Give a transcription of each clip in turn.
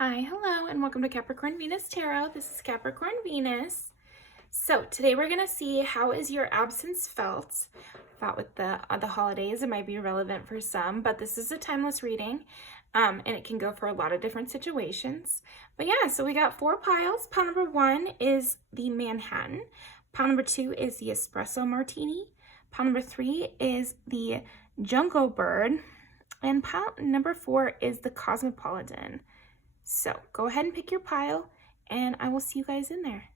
Hi, hello, and welcome to Capricorn Venus Tarot. This is Capricorn Venus. So today we're going to see how is your absence felt. I thought with the holidays it might be relevant for some, but this is a timeless reading, and it can go for a lot of different situations. But yeah, so we got 4 piles. Pile number 1 is the Manhattan. Pile number 2 is the Espresso Martini. Pile number 3 is the Jungle Bird. And pile number 4 is the Cosmopolitan. So go ahead and pick your pile, and I will see you guys in there.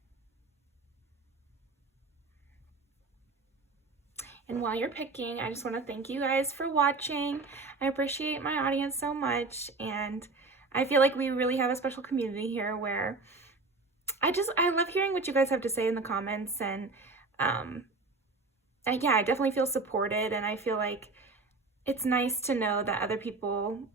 And while you're picking, I just want to thank you guys for watching. I appreciate my audience so much, and I feel like we really have a special community here where I love hearing what you guys have to say in the comments, and yeah, I definitely feel supported, and I feel like it's nice to know that other people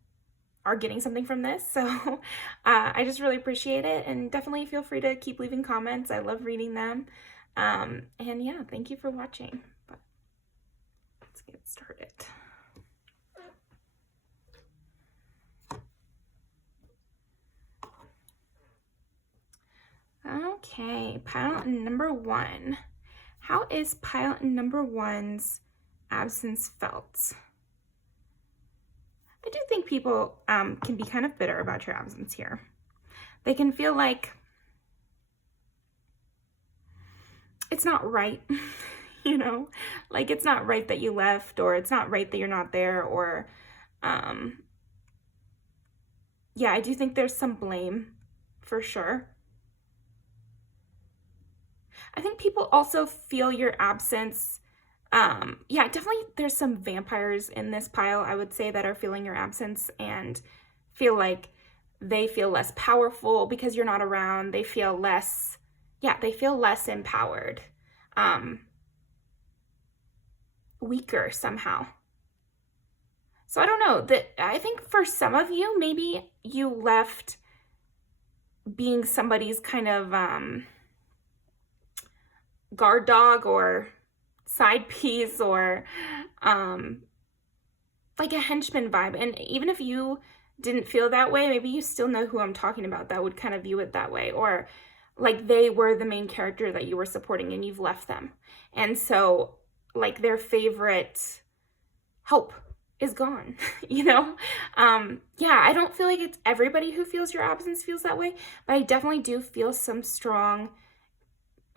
are getting something from this. So I just really appreciate it, and definitely feel free to keep leaving comments. I love reading them. And yeah, thank you for watching. But let's get started. Okay, pile number 1. How is pile number 1's absence felt? I do think people can be kind of bitter about your absence here. They can feel like it's not right, you know, like it's not right that you left, or it's not right that you're not there, or yeah, I do think there's some blame for sure. I think people also feel your absence. Yeah, definitely there's some vampires in this pile, I would say, that are feeling your absence and feel like they feel less powerful because you're not around. They feel less, yeah, they feel less empowered, weaker somehow. So I don't know, that I think for some of you, maybe you left being somebody's kind of guard dog or side piece, or like a henchman vibe. And even if you didn't feel that way, maybe you still know who I'm talking about that would kind of view it that way, or like they were the main character that you were supporting and you've left them, and so like their favorite hope is gone. You know, yeah, I don't feel like it's everybody who feels your absence feels that way, but I definitely do feel some strong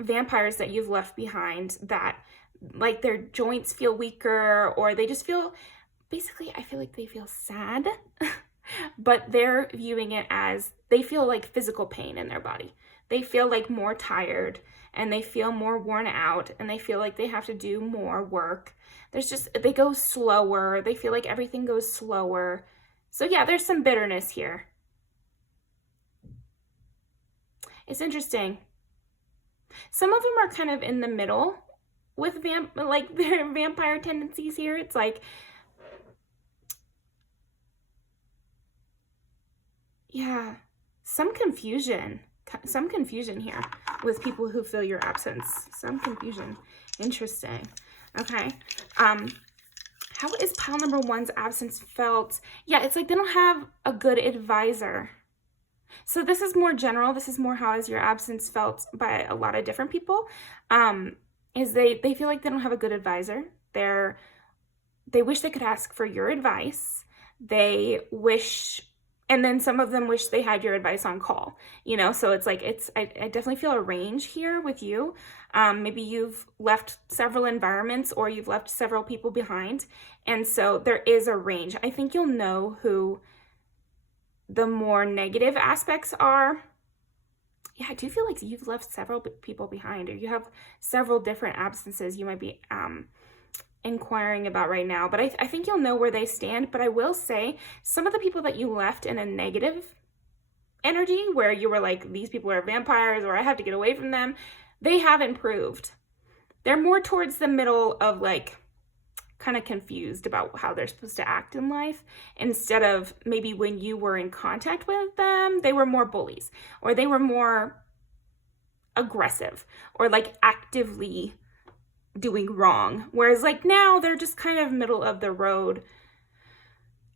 vampires that you've left behind, that like their joints feel weaker, or they just feel, basically I feel like they feel sad but they're viewing it as they feel like physical pain in their body. They feel like more tired, and they feel more worn out, and they feel like they have to do more work. They go slower. They feel like everything goes slower. So yeah, there's some bitterness here. It's interesting. Some of them are kind of in the middle with their vampire tendencies here. It's like, yeah, some confusion here with people who feel your absence. Some confusion. Interesting. Okay. How is pile number 1's absence felt? Yeah, it's like they don't have a good advisor. So this is more general. This is more how is your absence felt by a lot of different people. Is they feel like they don't have a good advisor. They wish they could ask for your advice. They wish, and then some of them wish they had your advice on call, you know? So it's like, I definitely feel a range here with you. Maybe you've left several environments, or you've left several people behind. And so there is a range. I think you'll know who the more negative aspects are. Yeah, I do feel like you've left several people behind, or you have several different absences you might be inquiring about right now. But I think you'll know where they stand. But I will say, some of the people that you left in a negative energy, where you were like, these people are vampires, or I have to get away from them, they have improved. They're more towards the middle of like kind of confused about how they're supposed to act in life, instead of maybe when you were in contact with them, they were more bullies, or they were more aggressive, or like actively doing wrong. Whereas like now they're just kind of middle of the road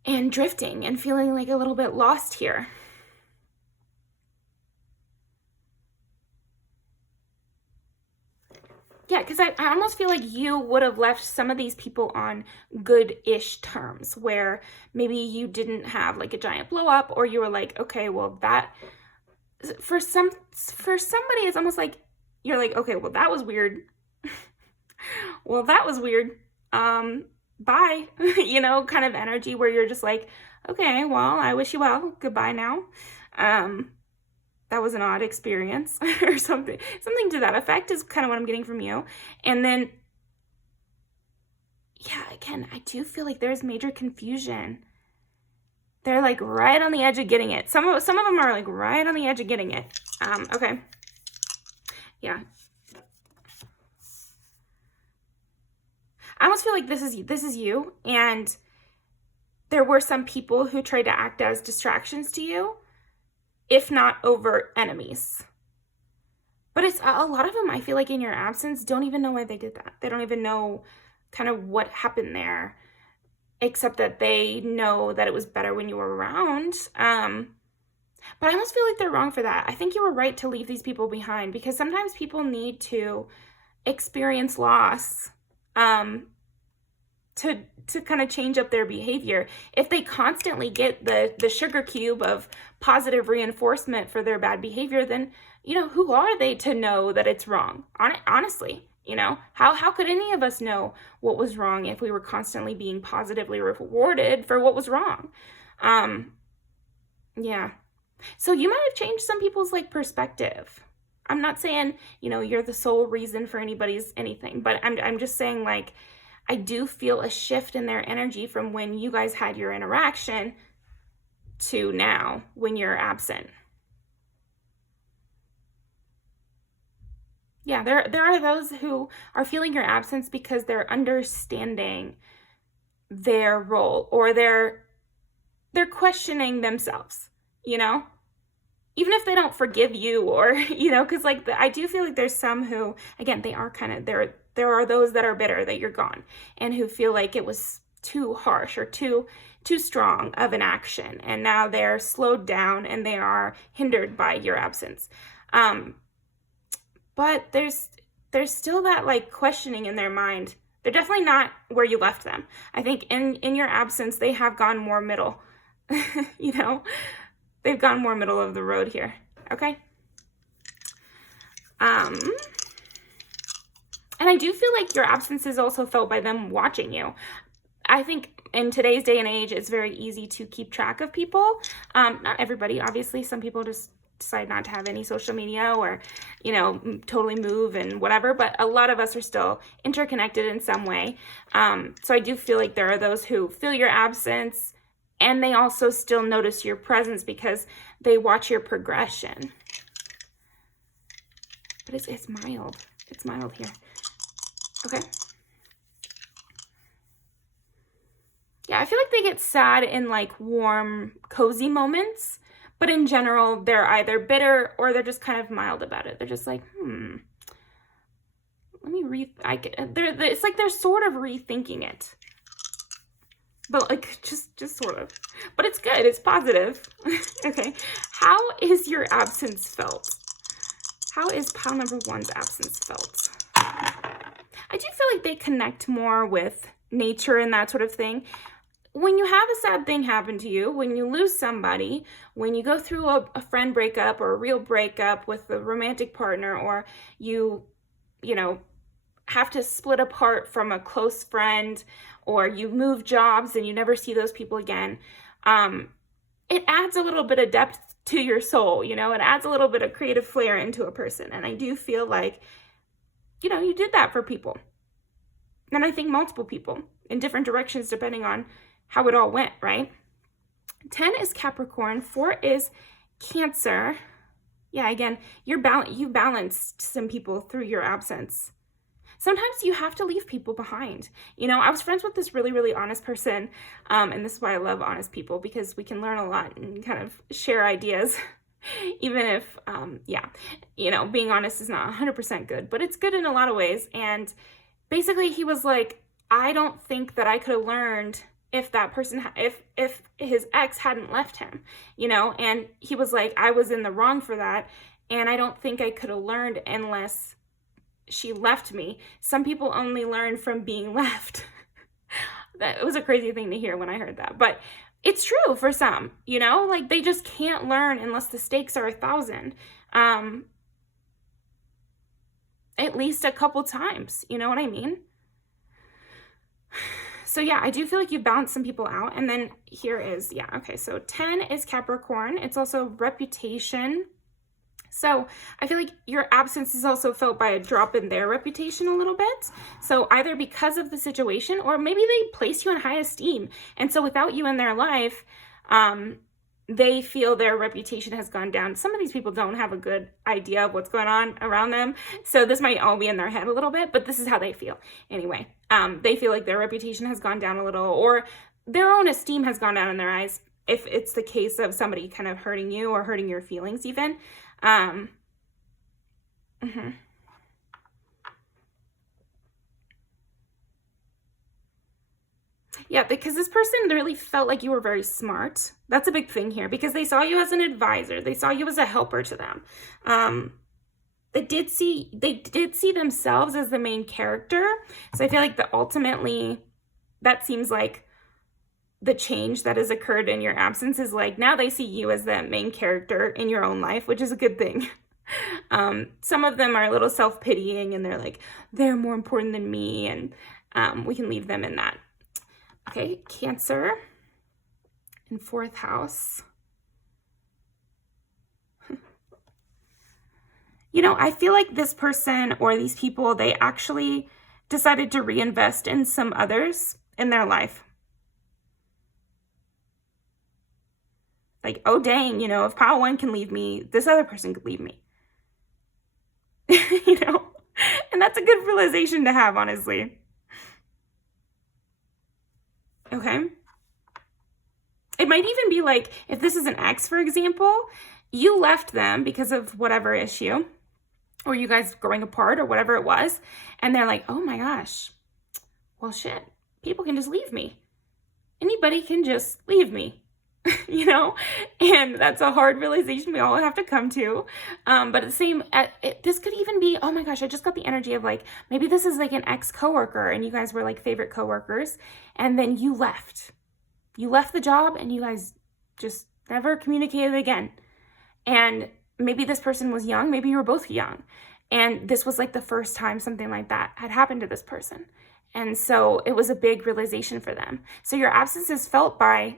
and drifting and feeling like a little bit lost here. Yeah, because I almost feel like you would have left some of these people on good-ish terms, where maybe you didn't have like a giant blow up, or you were like, okay, well, that for somebody it's almost like you're like, okay, well, that was weird. Well, that was weird. Bye. You know, kind of energy where you're just like, okay, well, I wish you well. Goodbye now. That was an odd experience or something to that effect is kind of what I'm getting from you. And then, yeah, again, I do feel like there's major confusion. They're like right on the edge of getting it. Some of them are like right on the edge of getting it. Okay. Yeah. I almost feel like this is you, and there were some people who tried to act as distractions to you, if not overt enemies. But it's a lot of them, I feel like, in your absence don't even know why they did that. They don't even know kind of what happened there, except that they know that it was better when you were around. But I almost feel like they're wrong for that. I think you were right to leave these people behind, because sometimes people need to experience loss to kind of change up their behavior. If they constantly get the sugar cube of positive reinforcement for their bad behavior, then, you know, who are they to know that it's wrong? Honestly, you know, how could any of us know what was wrong if we were constantly being positively rewarded for what was wrong? Yeah. So you might have changed some people's like perspective. I'm not saying, you know, you're the sole reason for anybody's anything, but I'm just saying, like, I do feel a shift in their energy from when you guys had your interaction to now when you're absent. Yeah, there are those who are feeling your absence because they're understanding their role, or they're questioning themselves, you know? Even if they don't forgive you, or, you know, because like I do feel like there's some who, again, they are kind of, there are those that are bitter that you're gone, and who feel like it was too harsh or too strong of an action, and now they're slowed down and they are hindered by your absence. But there's still that like questioning in their mind. They're definitely not where you left them. I think in your absence, they have gone more middle, you know? They've gone more middle of the road here, okay? And I do feel like your absence is also felt by them watching you. I think in today's day and age, it's very easy to keep track of people. Not everybody, obviously. Some people just decide not to have any social media, or, you know, totally move and whatever. But a lot of us are still interconnected in some way. So I do feel like there are those who feel your absence, and they also still notice your presence because they watch your progression. But it's mild. It's mild here. Okay. Yeah, I feel like they get sad in like warm, cozy moments. But in general, they're either bitter or they're just kind of mild about it. They're just like, let me it's like they're sort of rethinking it. But like, just sort of. But it's good. It's positive. Okay. How is your absence felt? How is pile number one's absence felt? I do feel like they connect more with nature and that sort of thing. When you have a sad thing happen to you, when you lose somebody, when you go through a friend breakup or a real breakup with a romantic partner, or you know, have to split apart from a close friend, or you move jobs and you never see those people again, it adds a little bit of depth to your soul, you know, it adds a little bit of creative flair into a person. And I do feel like, you know, you did that for people. And I think multiple people in different directions, depending on how it all went, right? 10 is Capricorn, 4 is Cancer. Yeah, again, you balanced some people through your absence. Sometimes you have to leave people behind. You know, I was friends with this really, really honest person, and this is why I love honest people, because we can learn a lot and kind of share ideas, even if, yeah, you know, being honest is not 100% good, but it's good in a lot of ways. And basically he was like, I don't think that I could have learned if that person, if his ex hadn't left him, you know, and he was like, I was in the wrong for that, and I don't think I could have learned unless she left me. Some people only learn from being left. That was a crazy thing to hear when I heard that, but it's true for some, you know, like they just can't learn unless the stakes are 1,000. At least a couple times, you know what I mean? So yeah, I do feel like you balanced some people out. And then here is, yeah, okay, so 10 is Capricorn. It's also reputation. So I feel like your absence is also felt by a drop in their reputation a little bit. So either because of the situation, or maybe they place you in high esteem. And so without you in their life, they feel their reputation has gone down. Some of these people don't have a good idea of what's going on around them. So this might all be in their head a little bit, but this is how they feel. Anyway, they feel like their reputation has gone down a little, or their own esteem has gone down in their eyes. If it's the case of somebody kind of hurting you or hurting your feelings even. Yeah, because this person really felt like you were very smart. That's a big thing here, because they saw you as an advisor. They saw you as a helper to them. They did see themselves as the main character. So I feel like ultimately that seems like the change that has occurred in your absence is like, now they see you as the main character in your own life, which is a good thing. Some of them are a little self-pitying and they're like, they're more important than me, and we can leave them in that. Okay, Cancer in 4th house. You know, I feel like this person or these people, they actually decided to reinvest in some others in their life. Like, oh dang, you know, if pile 1 can leave me, this other person could leave me. You know, and that's a good realization to have, honestly. Okay. It might even be like, if this is an ex, for example, you left them because of whatever issue, or you guys growing apart or whatever it was, and they're like, oh my gosh, well shit, people can just leave me. Anybody can just leave me. You know, and that's a hard realization we all have to come to. But at the same, this could even be, oh my gosh, I just got the energy of like, maybe this is like an ex-coworker and you guys were like favorite coworkers, and then you left the job and you guys just never communicated again. And maybe this person was young, maybe you were both young, and this was like the first time something like that had happened to this person. And so it was a big realization for them. So your absence is felt by,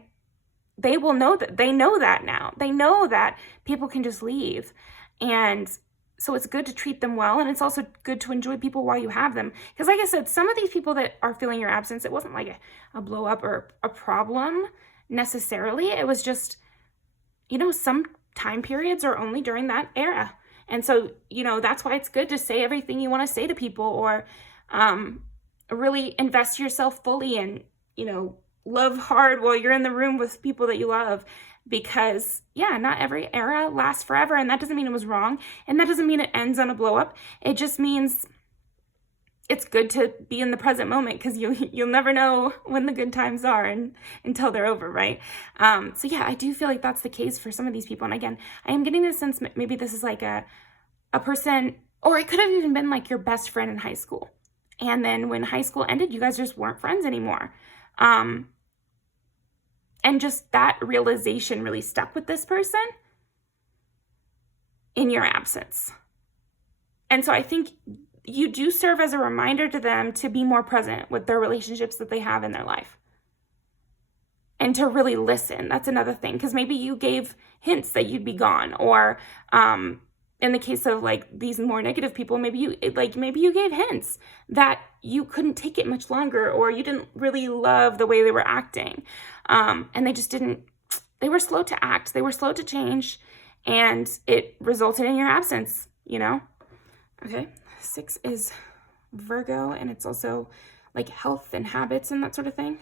they will know that, they know that now. They know that people can just leave. And so it's good to treat them well. And it's also good to enjoy people while you have them. Because like I said, some of these people that are feeling your absence, it wasn't like a blow up or a problem necessarily. It was just, you know, some time periods are only during that era. And so, you know, that's why it's good to say everything you want to say to people, or really invest yourself fully and, you know, love hard while you're in the room with people that you love. Because yeah, not every era lasts forever, and that doesn't mean it was wrong, and that doesn't mean it ends on a blow up. It just means it's good to be in the present moment, because you'll never know when the good times are until they're over, right? So yeah, I do feel like that's the case for some of these people. And again, I am getting this sense maybe this is like a person, or it could have even been like your best friend in high school, and then when high school ended, you guys just weren't friends anymore. And just that realization really stuck with this person in your absence. And so I think you do serve as a reminder to them to be more present with their relationships that they have in their life. And to really listen. That's another thing. Because maybe you gave hints that you'd be gone. Or in the case of like these more negative people, maybe you gave hints that you couldn't take it much longer, or you didn't really love the way they were acting. And they were slow to act. They were slow to change, and it resulted in your absence, you know? Okay. 6 is Virgo, and it's also like health and habits and that sort of thing.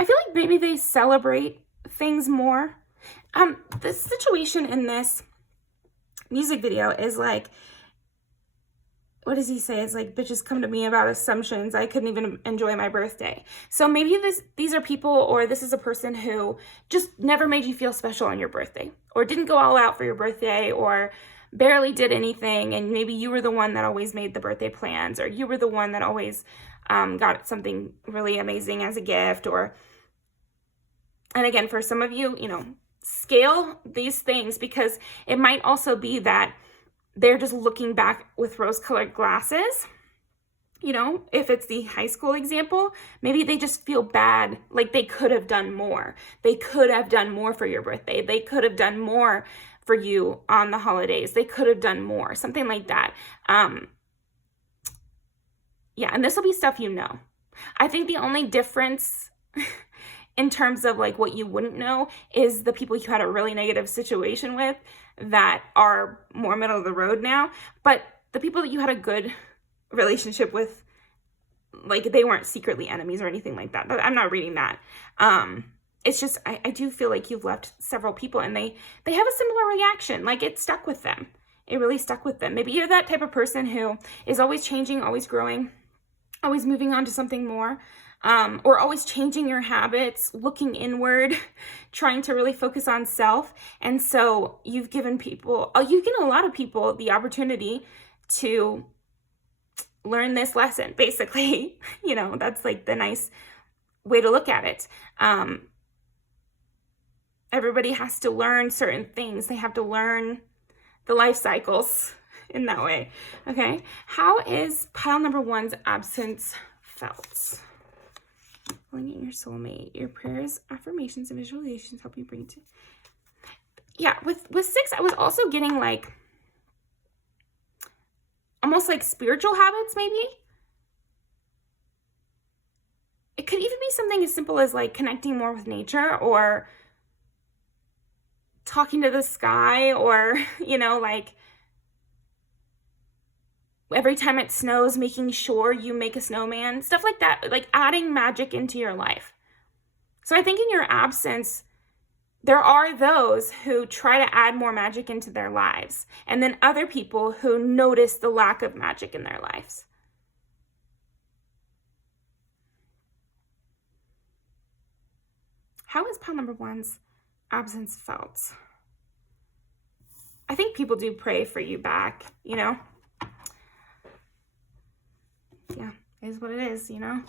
I feel like maybe they celebrate things more. The situation in this music video is like, what does he say? It's like, bitches come to me about assumptions. I couldn't even enjoy my birthday. So maybe these are people, or this is a person who just never made you feel special on your birthday, or didn't go all out for your birthday, or barely did anything. And maybe you were the one that always made the birthday plans, or you were the one that always got something really amazing as a gift. And again, for some of you, you know, scale these things, because it might also be that they're just looking back with rose-colored glasses. You know, if it's the high school example, maybe they just feel bad, like they could have done more. They could have done more for your birthday. They could have done more for you on the holidays. They could have done more, something like that. Yeah, and this will be stuff you know. I think the only difference in terms of like what you wouldn't know is the people you had a really negative situation with that are more middle of the road now. But the people that you had a good relationship with, like they weren't secretly enemies or anything like that. I'm not reading that. It's just, I do feel like you've left several people and they have a similar reaction. Like it stuck with them. It really stuck with them. Maybe you're that type of person who is always changing, always growing, always moving on to something more. Or always changing your habits, looking inward, trying to really focus on self. And so you've given a lot of people the opportunity to learn this lesson, basically. You know, that's like the nice way to look at it. Everybody has to learn certain things. They have to learn the life cycles in that way. Okay. How is pile number 1's absence felt? Calling in your soulmate. Your prayers, affirmations, and visualizations help you bring to... Yeah, with 6, I was also getting like almost like spiritual habits, maybe. It could even be something as simple as like connecting more with nature, or talking to the sky, or, you know, like every time it snows, making sure you make a snowman, stuff like that, like adding magic into your life. So I think in your absence, there are those who try to add more magic into their lives, and then other people who notice the lack of magic in their lives. How is pile number 1's absence felt? I think people do pray for you back, you know? Yeah, it is what it is, you know?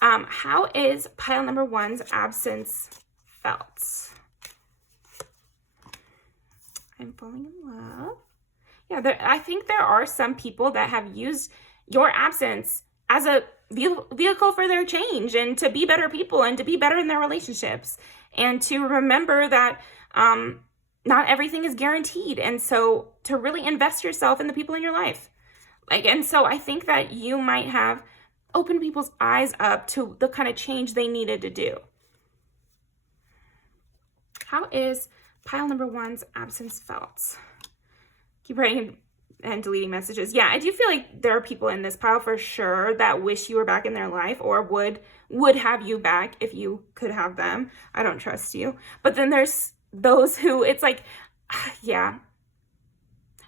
How is pile number 1's absence felt? I'm falling in love. Yeah, I think there are some people that have used your absence as a vehicle for their change, and to be better people, and to be better in their relationships, and to remember that not everything is guaranteed. And so to really invest yourself in the people in your life. And so I think that you might have opened people's eyes up to the kind of change they needed to do. How is pile number 1's absence felt? Keep writing and deleting messages. Yeah, I do feel like there are people in this pile for sure that wish you were back in their life, or would have you back if you could have them. I don't trust you. But then there's those who, it's like, yeah,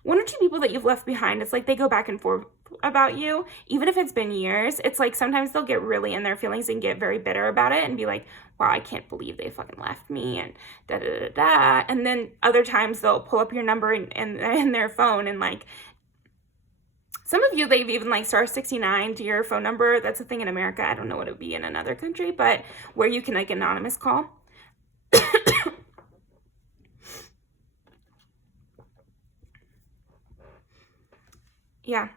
1 or 2 people that you've left behind, it's like they go back and forth about you, even if it's been years. It's like sometimes they'll get really in their feelings and get very bitter about it and be like, wow, I can't believe they fucking left me, and da da da da. And then other times they'll pull up your number in their phone, and like, some of you, they've even like *69 to your phone number. That's a thing in America. I don't know what it would be in another country, but where you can like anonymous call. Yeah.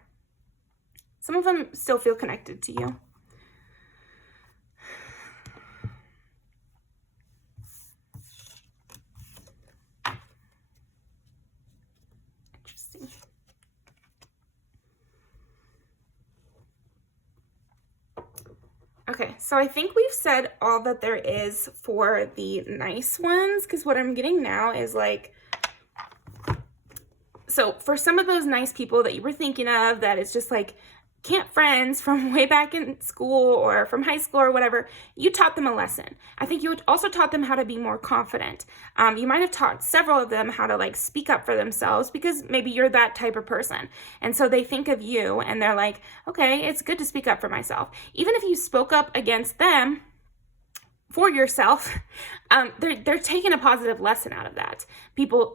Some of them still feel connected to you. Interesting. Okay, so I think we've said all that there is for the nice ones, because what I'm getting now is like, so for some of those nice people that you were thinking of, that it's just like camp friends from way back in school or from high school or whatever, you taught them a lesson. I think you also taught them how to be more confident. You might have taught several of them how to like speak up for themselves because maybe you're that type of person. And so they think of you and they're like, okay, it's good to speak up for myself. Even if you spoke up against them for yourself, they're taking a positive lesson out of that. People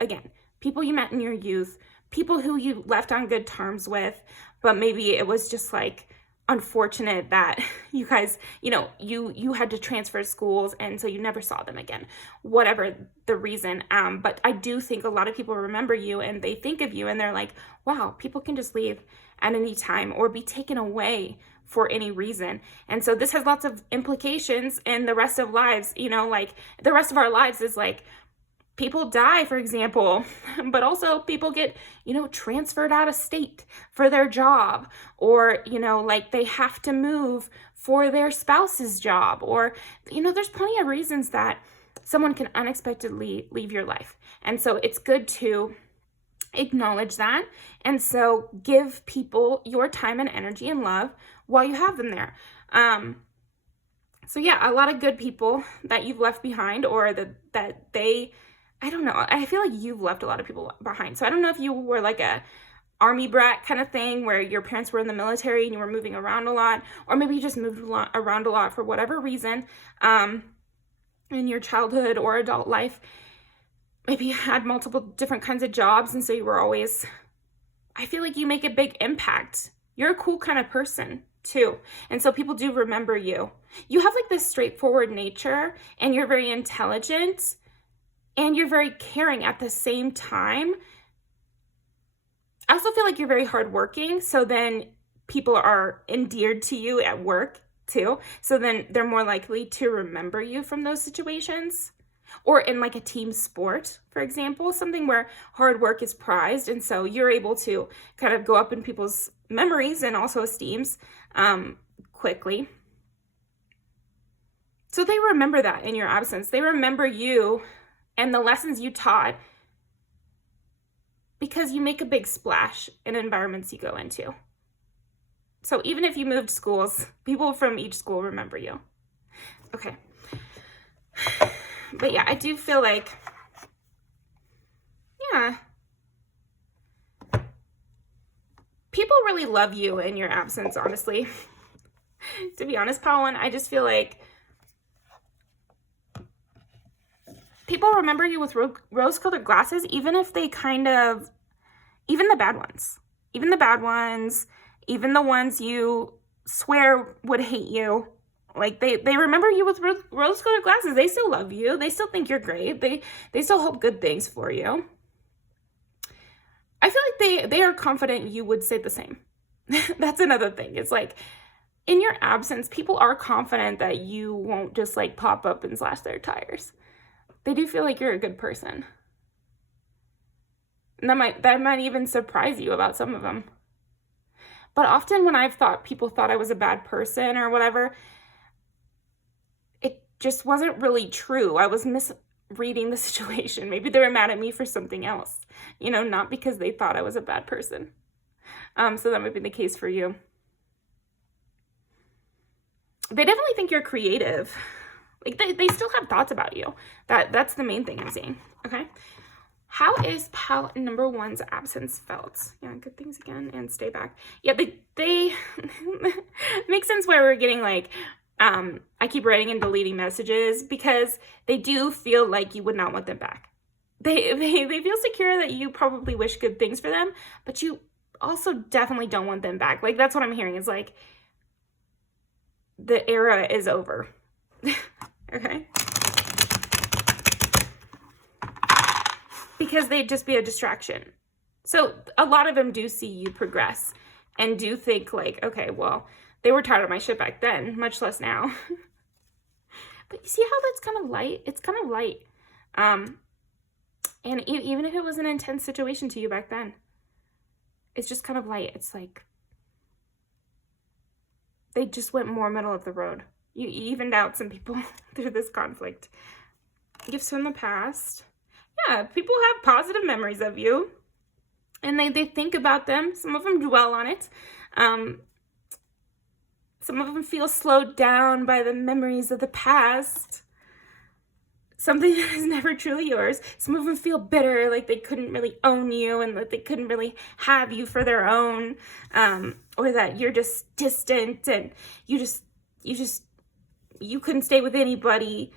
you met in your youth, people who you left on good terms with, but maybe it was just like unfortunate that you guys, you had to transfer schools and so you never saw them again, whatever the reason. But I do think a lot of people remember you and they think of you and they're like, wow, people can just leave at any time or be taken away for any reason. And so this has lots of implications in the rest of lives, like the rest of our lives is like people die, for example, but also people get, transferred out of state for their job, or, like they have to move for their spouse's job, or, there's plenty of reasons that someone can unexpectedly leave your life. And so it's good to acknowledge that. And so give people your time and energy and love while you have them there. So yeah, a lot of good people that you've left behind, or I don't know. I feel like you've left a lot of people behind. So I don't know if you were like a army brat kind of thing where your parents were in the military and you were moving around a lot, or maybe you just moved around a lot for whatever reason in your childhood or adult life. Maybe you had multiple different kinds of jobs and so you were always, I feel like you make a big impact. You're a cool kind of person too. And so people do remember you. You have like this straightforward nature and you're very intelligent and you're very caring at the same time. I also feel like you're very hardworking. So then people are endeared to you at work too. So then they're more likely to remember you from those situations. Or in like a team sport, for example, something where hard work is prized. And so you're able to kind of go up in people's memories and also esteems quickly. So they remember that in your absence. They remember you and the lessons you taught because you make a big splash in environments you go into. So even if you moved schools, people from each school remember you. Okay. But yeah, I do feel like, yeah, people really love you in your absence, honestly. To be honest, Pollen, I just feel like people remember you with rose-colored glasses, even if they even the bad ones, even the ones you swear would hate you. Like they remember you with rose-colored glasses. They still love you. They still think you're great. They still hope good things for you. I feel like they are confident you would say the same. That's another thing. It's like in your absence, people are confident that you won't just like pop up and slash their tires. They do feel like you're a good person. And that might even surprise you about some of them. But often when I've thought people thought I was a bad person or whatever, just wasn't really true. I was misreading the situation. Maybe they were mad at me for something else, not because they thought I was a bad person. So that might be the case for you. They definitely think you're creative. Like they still have thoughts about you. That's the main thing I'm seeing. Okay. How is palette number 1's absence felt? Yeah, good things again and stay back. Yeah, they makes sense why we're getting like, I keep writing and deleting messages because they do feel like you would not want them back. They feel secure that you probably wish good things for them, but you also definitely don't want them back. Like that's what I'm hearing. It's like the era is over. Okay? Because they'd just be a distraction. So a lot of them do see you progress and do think like, okay, well, they were tired of my shit back then, much less now. But you see how that's kind of light? It's kind of light. And even if it was an intense situation to you back then, it's just kind of light. It's like they just went more middle of the road. You evened out some people through this conflict. Gifts from the past. Yeah, people have positive memories of you. And they think about them. Some of them dwell on it. Some of them feel slowed down by the memories of the past. Something that is never truly yours. Some of them feel bitter, like they couldn't really own you and that they couldn't really have you for their own, or that you're just distant and you couldn't stay with anybody.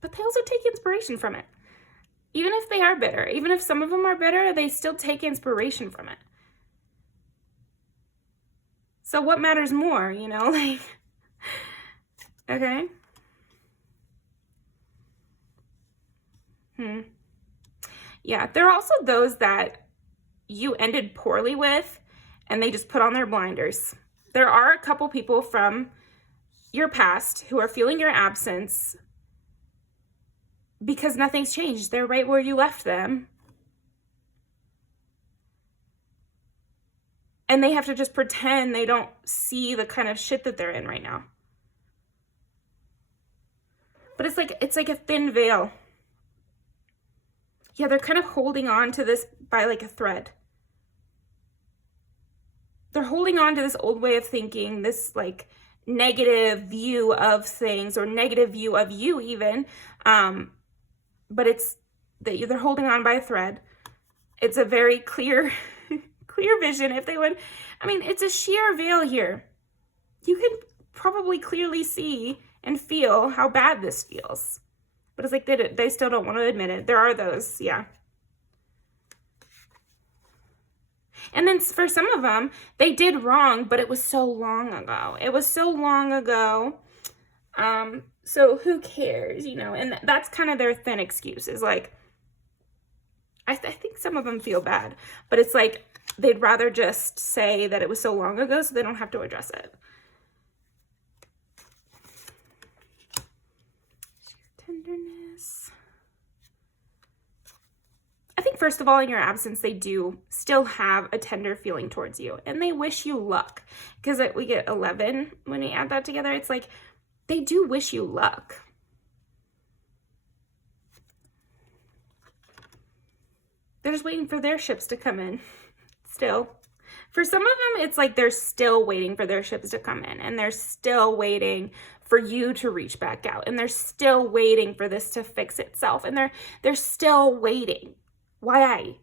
But they also take inspiration from it. Even if they are bitter, even if some of them are bitter, they still take inspiration from it. So what matters more, you know, like, okay. Yeah, there are also those that you ended poorly with and they just put on their blinders. There are a couple people from your past who are feeling your absence because nothing's changed. They're right where you left them. And they have to just pretend they don't see the kind of shit that they're in right now. But it's like a thin veil. Yeah, they're kind of holding on to this by like a thread. They're holding on to this old way of thinking, this like negative view of things or negative view of you even. But it's that they're holding on by a thread. It's a very clear vision. If they would, I mean, it's a sheer veil here. You can probably clearly see and feel how bad this feels. But it's like they still don't want to admit it. There are those, yeah. And then for some of them, they did wrong, but it was so long ago. It was so long ago. So who cares, you know? And that's kind of their thin excuse is like, I think some of them feel bad, but it's like they'd rather just say that it was so long ago so they don't have to address it. Tenderness. I think first of all, in your absence, they do still have a tender feeling towards you and they wish you luck because we get 11 when we add that together. It's like they do wish you luck. They're just waiting for their ships to come in still. For some of them, it's like they're still waiting for their ships to come in and they're still waiting for you to reach back out and they're still waiting for this to fix itself and they're still waiting. Why?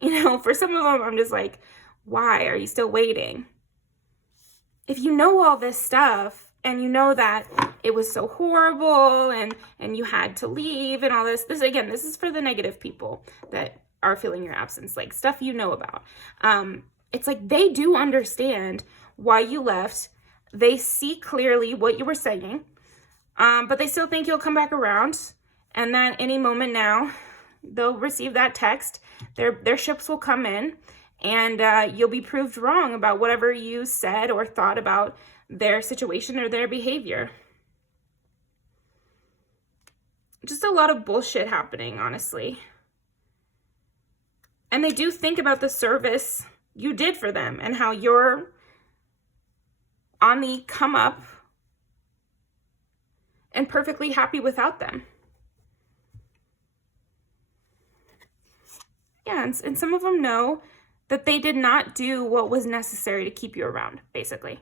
You know, for some of them, I'm just like, why are you still waiting? If you know all this stuff and you know that it was so horrible and you had to leave and all this again, this is for the negative people that are feeling your absence, like stuff you know about. It's like they do understand why you left. They see clearly what you were saying, but they still think you'll come back around and that any moment now they'll receive that text, their ships will come in and you'll be proved wrong about whatever you said or thought about their situation or their behavior. Just a lot of bullshit happening, honestly. And they do think about the service you did for them and how you're on the come up and perfectly happy without them. Yeah, and some of them know that they did not do what was necessary to keep you around, basically.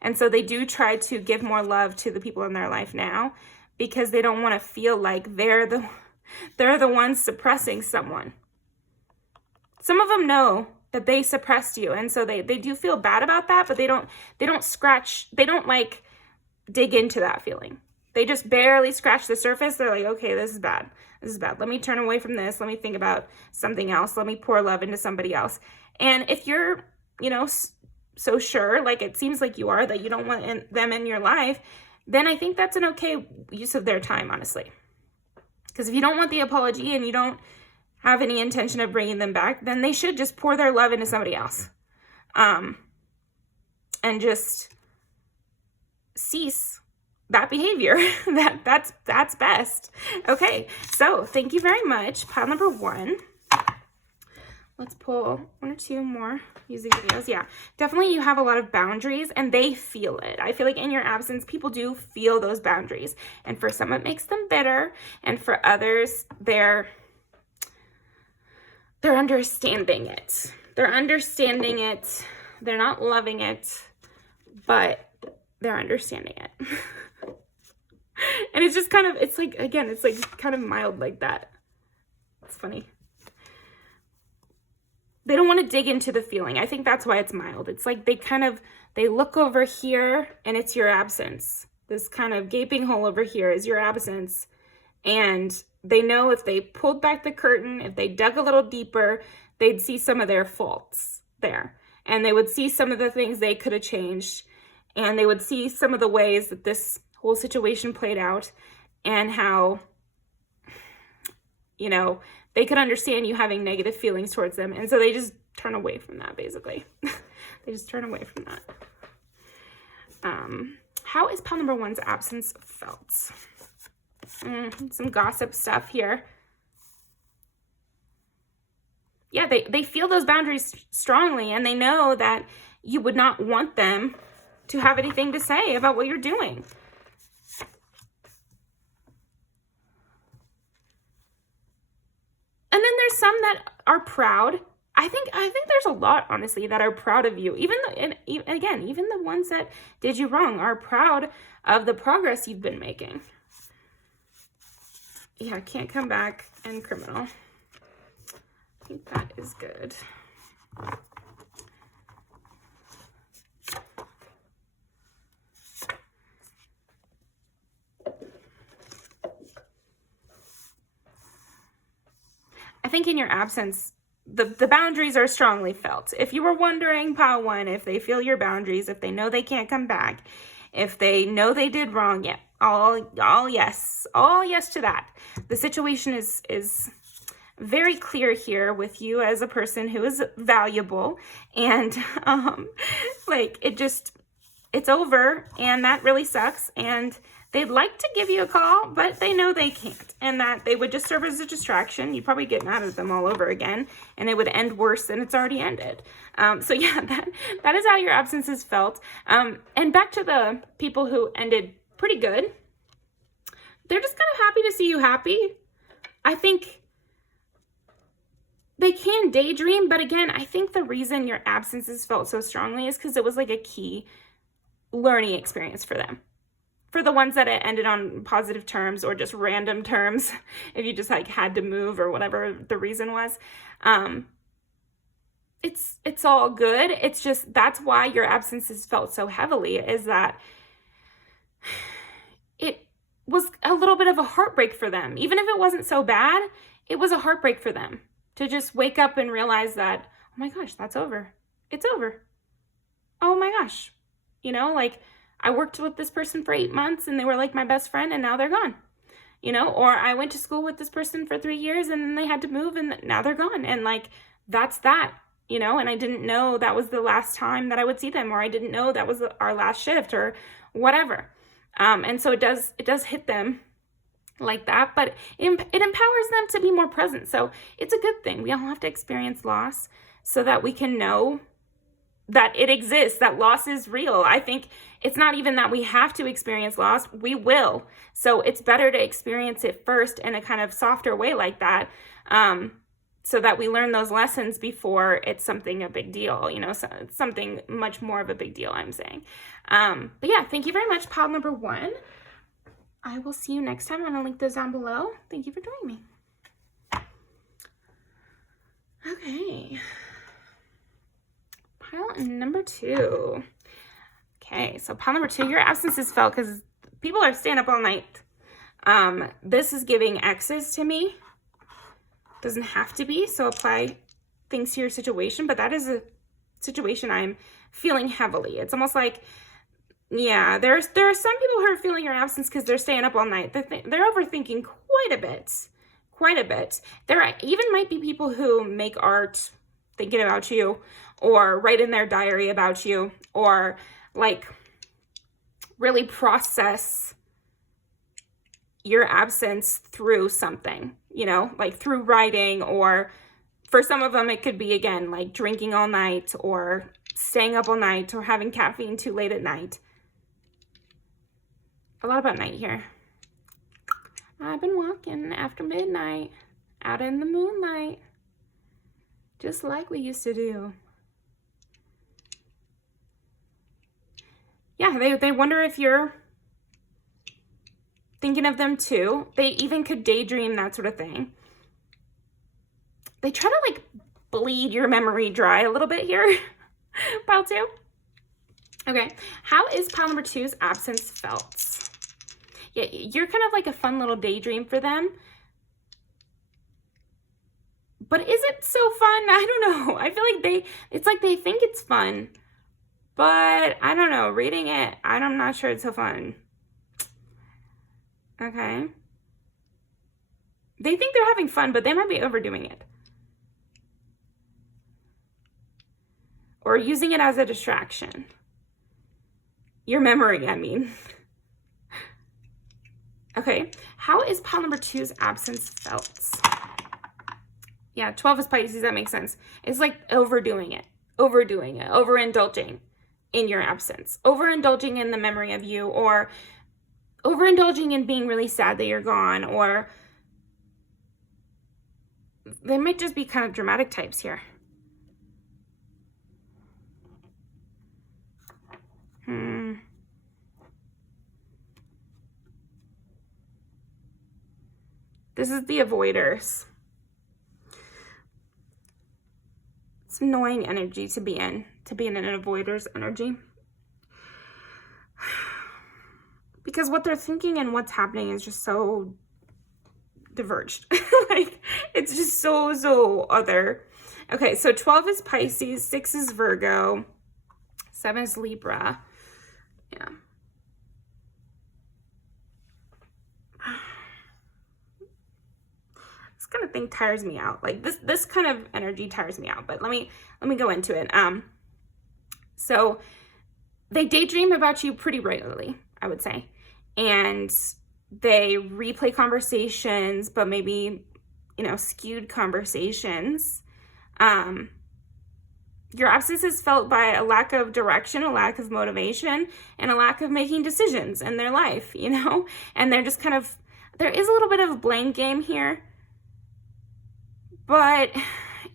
And so they do try to give more love to the people in their life now because they don't want to feel like they're the ones suppressing someone. Some of them know that they suppressed you, and so they do feel bad about that, but they don't like dig into that feeling. They just barely scratch the surface. They're like, okay, this is bad. Let me turn away from this. Let me think about something else. Let me pour love into somebody else. And if you're, you know, so sure, like it seems like you are, that you don't want them in your life, then I think that's an okay use of their time, honestly. Because if you don't want the apology and you don't have any intention of bringing them back, then they should just pour their love into somebody else. And just cease that behavior. That's best. Okay, so thank you very much. Pile number 1. Let's pull 1 or 2 more using videos. Yeah, definitely you have a lot of boundaries and they feel it. I feel like in your absence, people do feel those boundaries. And for some, it makes them bitter. And for others, they're understanding it. They're understanding it. They're not loving it, but they're understanding it. And it's just kind of, it's like, again, it's like kind of mild like that. It's funny. They don't want to dig into the feeling. I think that's why it's mild. It's like they look over here and it's your absence. This kind of gaping hole over here is your absence. And they know if they pulled back the curtain, if they dug a little deeper, they'd see some of their faults there. And they would see some of the things they could have changed. And they would see some of the ways that this whole situation played out and how, you know, they could understand you having negative feelings towards them. And so they just turn away from that, basically. They just turn away from that. How is pile number one's absence felt? Some gossip stuff here. Yeah, they feel those boundaries strongly, and they know that you would not want them to have anything to say about what you're doing. And then there's some that are proud. I think there's a lot, honestly, that are proud of you. Even the ones that did you wrong are proud of the progress you've been making. Yeah, can't come back and criminal. I think that is good. I think in your absence, the boundaries are strongly felt. If you were wondering, pile one, if they feel your boundaries, if they know they can't come back, if they know they did wrong, yeah, all yes to that. The situation is very clear here with you as a person who is valuable, and like it's over, and that really sucks, and they'd like to give you a call, but they know they can't, and that they would just serve as a distraction. You'd probably get mad at them all over again, and it would end worse than it's already ended. So yeah, that is how your absence is felt. And back to the people who ended pretty good. They're just kind of happy to see you happy. I think they can daydream, but again, I think the reason your absence is felt so strongly is because it was like a key learning experience for them. For the ones that it ended on positive terms or just random terms, if you just like had to move or whatever the reason was, it's all good. It's just, that's why your absence is felt so heavily, is that it was a little bit of a heartbreak for them. Even if it wasn't so bad, it was a heartbreak for them to just wake up and realize that, oh my gosh, that's over. It's over. Oh my gosh. You know, like, I worked with this person for 8 months and they were like my best friend, and now they're gone, you know, or I went to school with this person for 3 years and then they had to move and now they're gone. And like, that's that, you know, and I didn't know that was the last time that I would see them, or I didn't know that was our last shift or whatever. And so it does hit them like that, but it empowers them to be more present. So it's a good thing. We all have to experience loss so that we can know that it exists, that loss is real. I think it's not even that we have to experience loss, we will. So it's better to experience it first in a kind of softer way like that, so that we learn those lessons before it's something a big deal, you know, so it's something much more of a big deal, I'm saying. But yeah, thank you very much, pile number one. I will see you next time. I'm going to link those down below. Thank you for joining me. Okay. Pile number two. Okay, so pile number two, your absence is felt because people are staying up all night. This is giving X's to me. Doesn't have to be, so apply things to your situation, but that is a situation I'm feeling heavily. It's almost like, yeah, there are some people who are feeling your absence because they're staying up all night. They're overthinking quite a bit. There even might be people who make art thinking about you, or write in their diary about you, or like really process your absence through something, you know, like through writing, or for some of them it could be, again, like drinking all night or staying up all night or having caffeine too late at night. A lot about night here. I've been walking after midnight out in the moonlight. Just like we used to do. Yeah, they wonder if you're thinking of them too. They even could daydream, that sort of thing. They try to like bleed your memory dry a little bit here, pile 2. Okay, how is pile number 2's absence felt? Yeah, you're kind of like a fun little daydream for them. But is it so fun? I don't know. I feel like it's like they think it's fun. But I don't know. Reading it, I'm not sure it's so fun. Okay. They think they're having fun, but they might be overdoing it. Or using it as a distraction. Your memory, I mean. Okay. How is pile number 2's absence felt? Yeah, 12 is Pisces. That makes sense. It's like overdoing it, overindulging in your absence, overindulging in the memory of you, or overindulging in being really sad that you're gone, or they might just be kind of dramatic types here. This is the avoiders. It's annoying energy to be in an avoider's energy. Because what they're thinking and what's happening is just so diverged. Like, it's just so other. Okay, so 12 is Pisces, 6 is Virgo, 7 is Libra. Yeah. This kind of thing tires me out. Like this kind of energy tires me out, but let me go into it. So they daydream about you pretty regularly, I would say. And they replay conversations, but maybe, skewed conversations. Your absence is felt by a lack of direction, a lack of motivation, and a lack of making decisions in their life, And they're just kind of, there is a little bit of a blame game here, but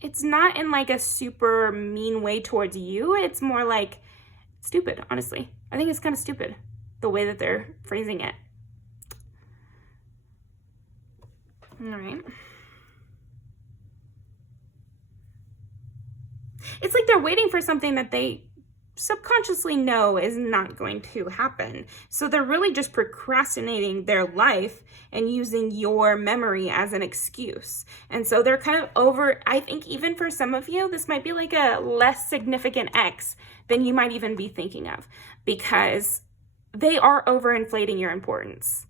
it's not in like a super mean way towards you. It's more like stupid, honestly. I think it's kind of stupid, the way that they're phrasing it. All right. It's like they're waiting for something that they subconsciously know is not going to happen. So they're really just procrastinating their life and using your memory as an excuse. And so they're kind of over, I think even for some of you, this might be like a less significant ex than you might even be thinking of, because they are overinflating your importance.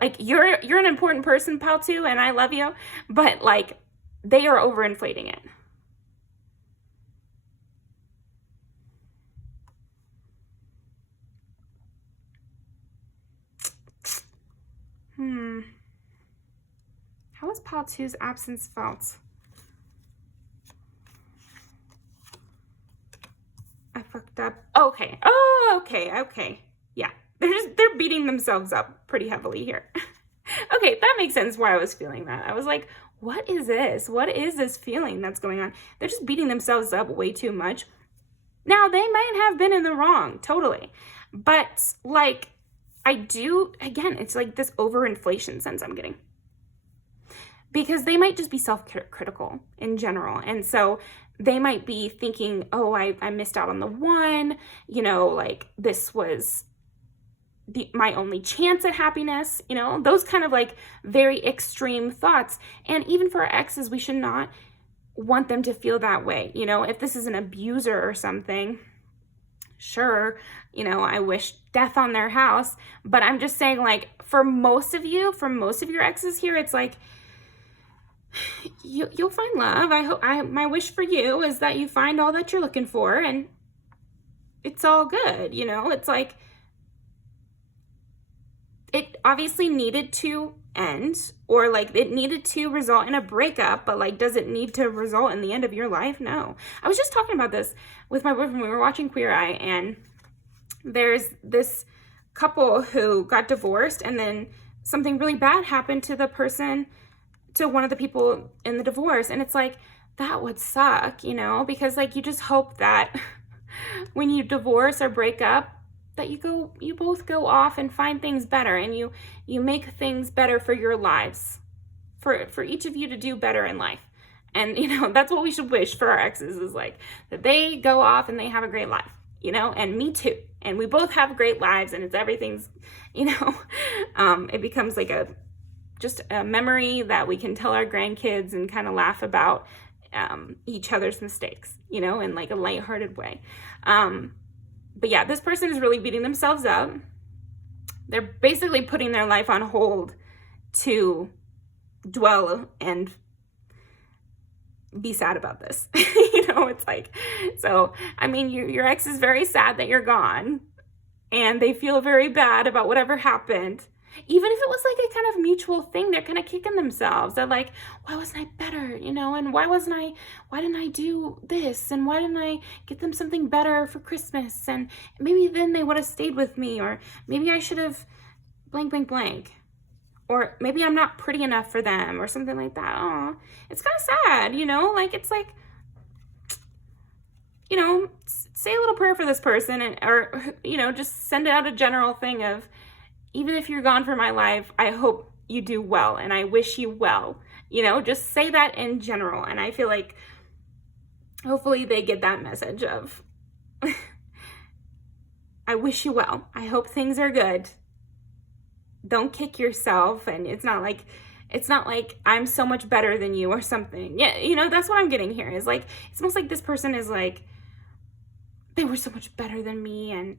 Like you're an important person, pal, too, and I love you, but like they are overinflating it. How is pile 2's absence felt? I fucked up. Okay. Oh, okay. Yeah. They're beating themselves up pretty heavily here. Okay, that makes sense why I was feeling that. I was like, what is this? What is this feeling that's going on? They're just beating themselves up way too much. Now, they might have been in the wrong, totally. But like, again, it's like this overinflation sense I'm getting. Because they might just be self-critical in general. And so they might be thinking, oh, I missed out on the one, like this was my only chance at happiness, those kind of like very extreme thoughts. And even for our exes, we should not want them to feel that way. If this is an abuser or something, sure, I wish death on their house. But I'm just saying, like, for most of your exes here, it's like, you'll find love. My wish for you is that you find all that you're looking for and it's all good. It's like, it obviously needed to end, or like it needed to result in a breakup, but like, does it need to result in the end of your life? No. I was just talking about this with my boyfriend. We were watching Queer Eye, and there's this couple who got divorced, and then something really bad happened to one of the people in the divorce. And it's like, that would suck, you know, because like you just hope that when you divorce or break up, that you both go off and find things better, and you make things better for your lives, for each of you to do better in life. And, you know, that's what we should wish for our exes, is like that they go off and they have a great life, you know, and me too. And we both have great lives, and it's everything's, you know, it becomes like just a memory that we can tell our grandkids and kind of laugh about each other's mistakes, you know, in like a lighthearted way. But yeah, this person is really beating themselves up. They're basically putting their life on hold to dwell and be sad about this. You know, it's like, so, I mean, your ex is very sad that you're gone, and they feel very bad about whatever happened. Even if it was like a kind of mutual thing, they're kind of kicking themselves. They're like, why wasn't I better? You know, and why didn't I do this? And why didn't I get them something better for Christmas? And maybe then they would have stayed with me, or maybe I should have blank, blank, blank. Or maybe I'm not pretty enough for them, or something like that. Oh, it's kind of sad, you know, like, it's like, you know, say a little prayer for this person, or, you know, just send out a general thing of, even if you're gone from my life, I hope you do well, and I wish you well, you know, just say that in general. And I feel like hopefully they get that message of, I wish you well. I hope things are good. Don't kick yourself. And it's not like I'm so much better than you or something. Yeah, you know, that's what I'm getting here, is like, it's almost like this person is like, they were so much better than me, and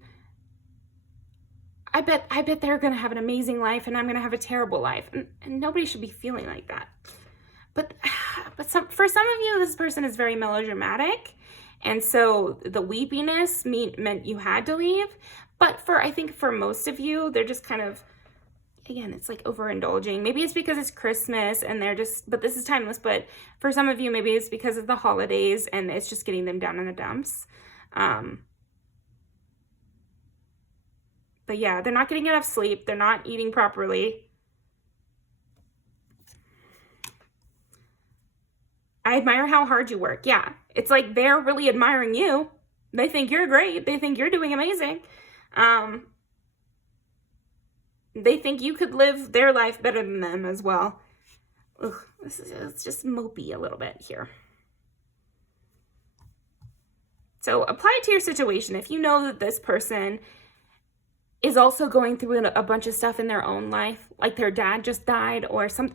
I bet they're gonna have an amazing life, and I'm gonna have a terrible life, and nobody should be feeling like that. But for some of you, this person is very melodramatic, and so the weepiness meant you had to leave. But I think for most of you, they're just kind of, again, it's like overindulging. Maybe it's because it's Christmas and but this is timeless. But for some of you, maybe it's because of the holidays and it's just getting them down in the dumps. But yeah, they're not getting enough sleep. They're not eating properly. I admire how hard you work. Yeah, it's like they're really admiring you. They think you're great. They think you're doing amazing. They think you could live their life better than them as well. Ugh, it's just mopey a little bit here. So apply it to your situation. If you know that this person is also going through a bunch of stuff in their own life, like their dad just died, or some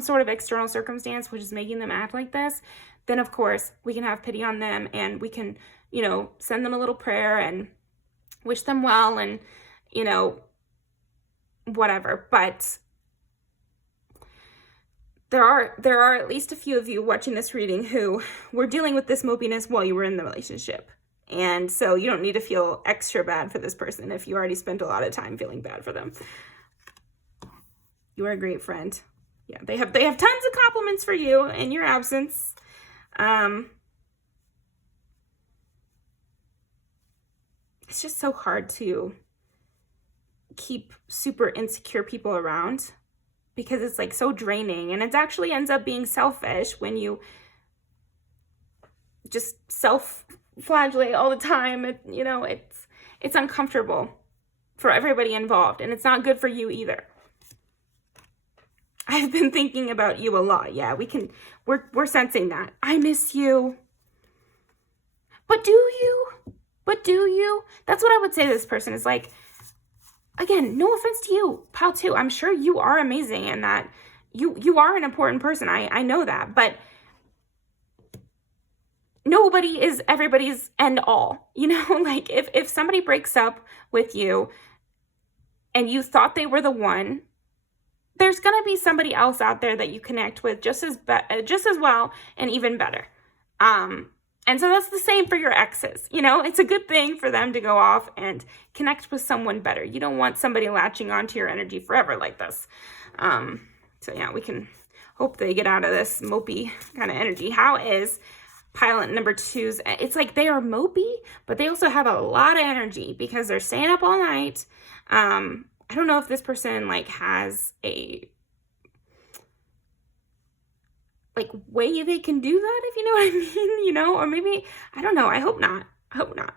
sort of external circumstance which is making them act like this, then of course we can have pity on them, and we can, you know, send them a little prayer and wish them well, and, you know, whatever. But there are at least a few of you watching this reading who were dealing with this mopiness while you were in the relationship. And so you don't need to feel extra bad for this person if you already spent a lot of time feeling bad for them. You are a great friend. Yeah, they have tons of compliments for you in your absence. It's just so hard to keep super insecure people around, because it's like so draining, and it actually ends up being selfish when you just self-flagellate all the time. You know, it's uncomfortable for everybody involved, and it's not good for you either. I've been thinking about you a lot. Yeah, we're sensing that. I miss you. But do you? That's what I would say to this person, is like, again, no offense to you, pal, too. I'm sure you are amazing, and that you are an important person. I know that, but nobody is everybody's end all, you know? Like, if somebody breaks up with you and you thought they were the one, there's going to be somebody else out there that you connect with just as well and even better. And so that's the same for your exes. You know, it's a good thing for them to go off and connect with someone better. You don't want somebody latching onto your energy forever like this. So yeah, we can hope they get out of this mopey kind of energy. How is pilot number 2's? It's like they are mopey, but they also have a lot of energy because they're staying up all night. I don't know if this person like has like way they can do that, if you know what I mean, you know, or maybe, I don't know. I hope not. I hope not.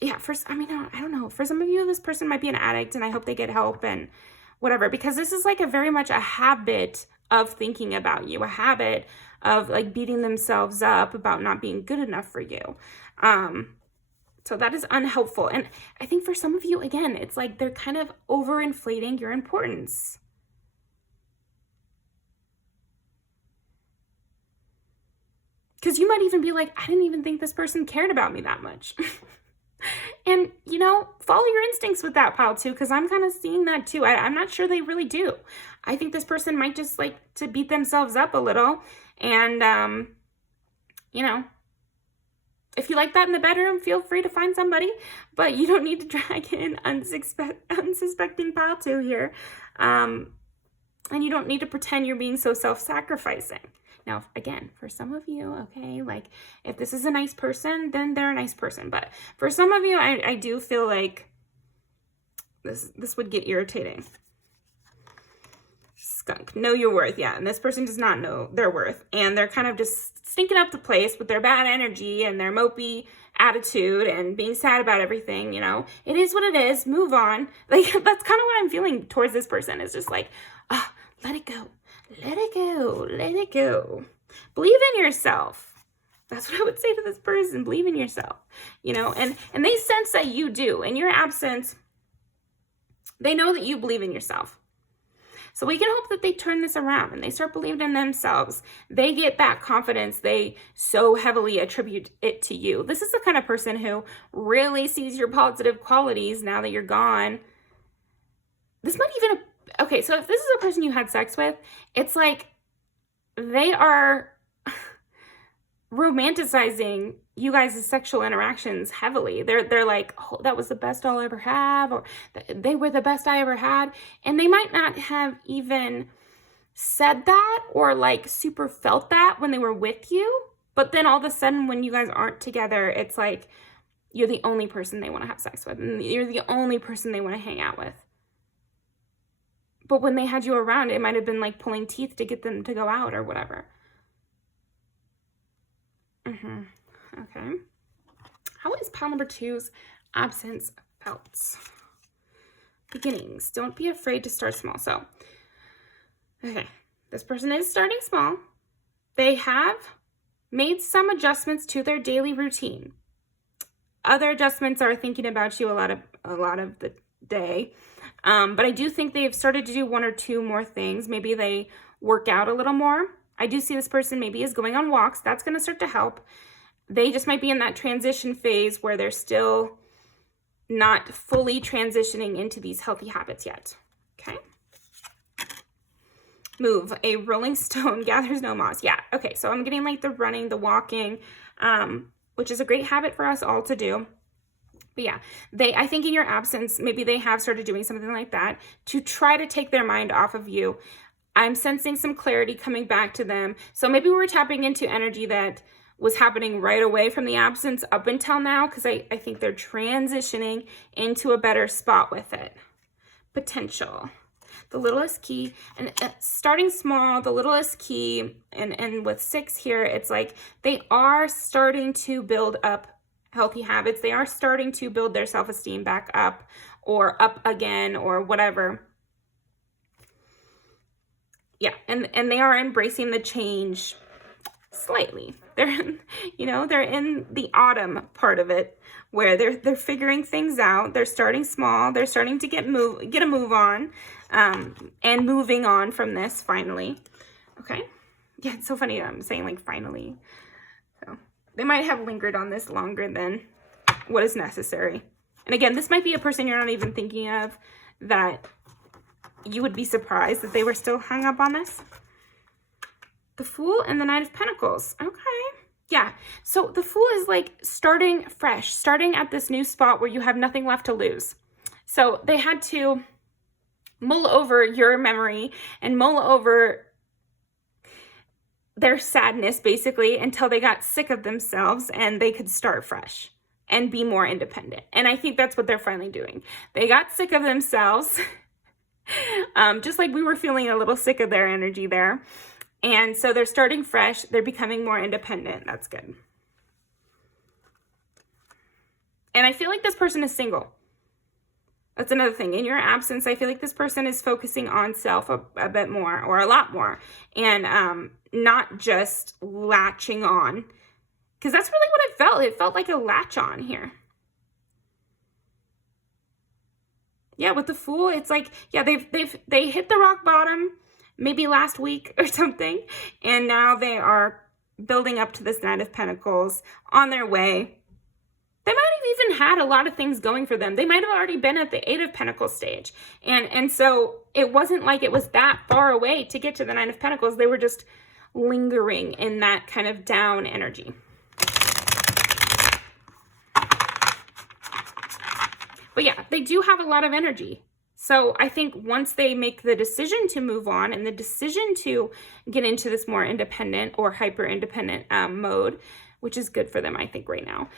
Yeah, I mean, I don't know. For some of you, this person might be an addict, and I hope they get help and whatever, because this is like very much a habit of thinking about you, a habit of like beating themselves up about not being good enough for you. So that is unhelpful. And I think for some of you, again, it's like they're kind of overinflating your importance. Because you might even be like, I didn't even think this person cared about me that much. And, you know, follow your instincts with that, pile, too, because I'm kind of seeing that, too. I'm not sure they really do. I think this person might just like to beat themselves up a little. And, you know, if you like that in the bedroom, feel free to find somebody. But you don't need to drag in unsuspecting pile, too, here. And you don't need to pretend you're being so self-sacrificing. Now, again, for some of you, okay, like if this is a nice person, then they're a nice person. But for some of you, I do feel like this would get irritating. Skunk, know your worth. Yeah, and this person does not know their worth. And they're kind of just stinking up the place with their bad energy and their mopey attitude and being sad about everything, you know. It is what it is. Move on. Like, that's kind of what I'm feeling towards this person. It's just like, let it go. Let it go. Let it go. Believe in yourself. That's what I would say to this person. Believe in yourself. You know, and they sense that you do. In your absence, they know that you believe in yourself. So we can hope that they turn this around and they start believing in themselves. They get that confidence. They so heavily attribute it to you. This is the kind of person who really sees your positive qualities now that you're gone. This might even... Okay, so if this is a person you had sex with, it's like they are romanticizing you guys' sexual interactions heavily. They're like, oh, that was the best I'll ever have, or they were the best I ever had. And they might not have even said that or like super felt that when they were with you. But then all of a sudden when you guys aren't together, it's like you're the only person they want to have sex with. And you're the only person they want to hang out with. But when they had you around, it might have been like pulling teeth to get them to go out or whatever. Okay. How is pile number 2's absence felt? Beginnings. Don't be afraid to start small. So, okay. This person is starting small. They have made some adjustments to their daily routine. Other adjustments are thinking about you a lot of the day. But I do think they've started to do 1 or 2 more things. Maybe they work out a little more. I do see this person maybe is going on walks. That's going to start to help. They just might be in that transition phase where they're still not fully transitioning into these healthy habits yet. Okay. Move. A rolling stone gathers no moss. Yeah. Okay. So I'm getting like the running, the walking, which is a great habit for us all to do. But yeah, I think in your absence, maybe they have started doing something like that to try to take their mind off of you. I'm sensing some clarity coming back to them. So maybe we're tapping into energy that was happening right away from the absence up until now, because I think they're transitioning into a better spot with it. Potential. The littlest key, and starting small, the littlest key, and with 6 here, it's like they are starting to build up healthy habits. They are starting to build their self-esteem back up or up again or whatever. Yeah, and they are embracing the change slightly. They're in the autumn part of it where they're figuring things out. They're starting small. They're starting to get a move on, and moving on from this finally. Okay. Yeah, it's so funny that I'm saying like finally. So they might have lingered on this longer than what is necessary. And again, this might be a person you're not even thinking of, that you would be surprised that they were still hung up on this. The Fool and the Knight of Pentacles. Okay. Yeah. So the Fool is like starting fresh, starting at this new spot where you have nothing left to lose. So they had to mull over your memory and mull over their sadness basically until they got sick of themselves and they could start fresh and be more independent. And I think that's what they're finally doing. They got sick of themselves, just like we were feeling a little sick of their energy there. And so they're starting fresh. They're becoming more independent. That's good. And I feel like this person is single. That's another thing. In your absence, I feel like this person is focusing on self a bit more, or a lot more, and not just latching on. Because that's really what it felt. It felt like a latch on here. Yeah, with the Fool, it's like, yeah, they hit the rock bottom maybe last week or something, and now they are building up to this Knight of Pentacles on their way. They might have even had a lot of things going for them. They might have already been at the Eight of Pentacles stage. And so it wasn't like it was that far away to get to the Nine of Pentacles. They were just lingering in that kind of down energy. But yeah, they do have a lot of energy. So I think once they make the decision to move on and the decision to get into this more independent or hyper independent mode, which is good for them, I think, right now,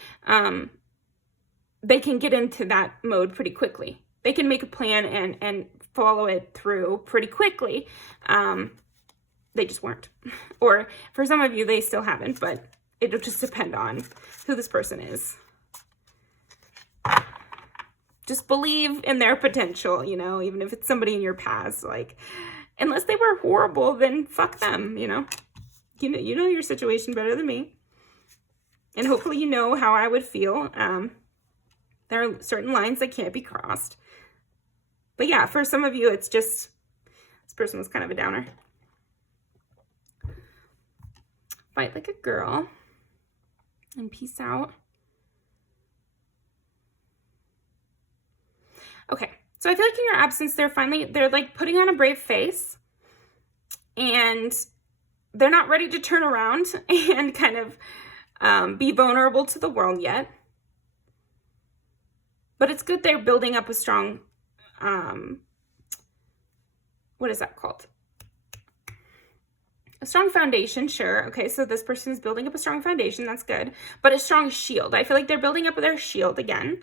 they can get into that mode pretty quickly. They can make a plan and follow it through pretty quickly. They just weren't. Or for some of you, they still haven't, but it'll just depend on who this person is. Just believe in their potential, you know, even if it's somebody in your past. Like, unless they were horrible, then fuck them, you know. You know your situation better than me. And hopefully you know how I would feel. There are certain lines that can't be crossed. But yeah, for some of you, it's just, this person was kind of a downer. Fight like a girl. And peace out. Okay, so I feel like in your absence, they're like putting on a brave face, and they're not ready to turn around and kind of be vulnerable to the world yet. But it's good they're building up a strong, what is that called? A strong foundation, sure. Okay, so this person is building up a strong foundation. That's good. But a strong shield. I feel like they're building up their shield again.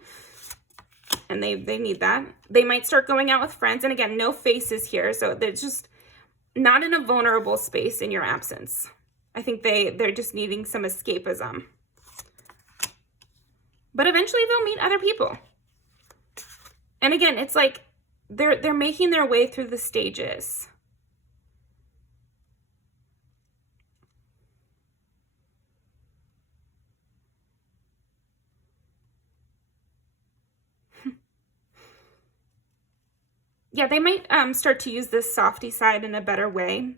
And they need that. They might start going out with friends. And again, no faces here. So they're just not in a vulnerable space in your absence. I think they're just needing some escapism. But eventually they'll meet other people. And again, it's like they're making their way through the stages. Yeah, they might start to use this softy side in a better way.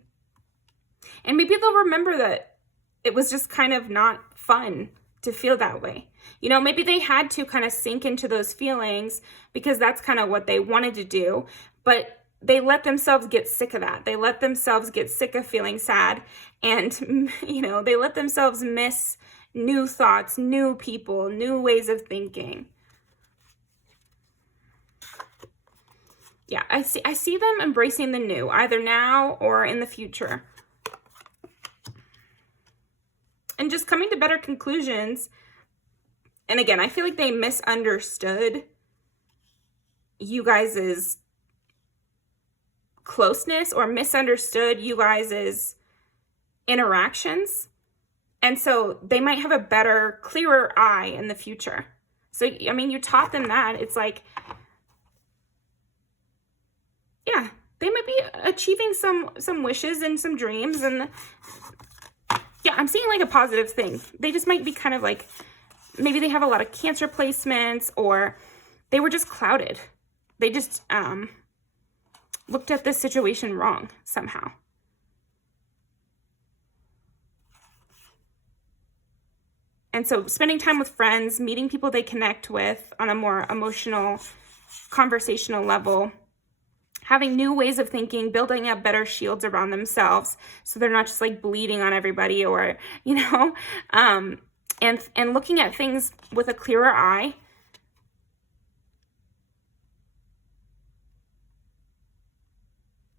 And maybe they'll remember that it was just kind of not fun to feel that way. You know, maybe they had to kind of sink into those feelings because that's kind of what they wanted to do. But they let themselves get sick of that. They let themselves get sick of feeling sad. And, you know, they let themselves miss new thoughts, new people, new ways of thinking. Yeah, I see them embracing the new, either now or in the future. And just coming to better conclusions. And again, I feel like they misunderstood you guys' closeness or misunderstood you guys' interactions. And so they might have a better, clearer eye in the future. So, I mean, you taught them that. It's like, yeah, they might be achieving some wishes and some dreams, and yeah, I'm seeing like a positive thing. They just might be kind of like, maybe they have a lot of Cancer placements, or they were just clouded. They just looked at this situation wrong somehow. And so spending time with friends, meeting people they connect with on a more emotional, conversational level, having new ways of thinking, building up better shields around themselves so they're not just like bleeding on everybody, or, you know, and looking at things with a clearer eye.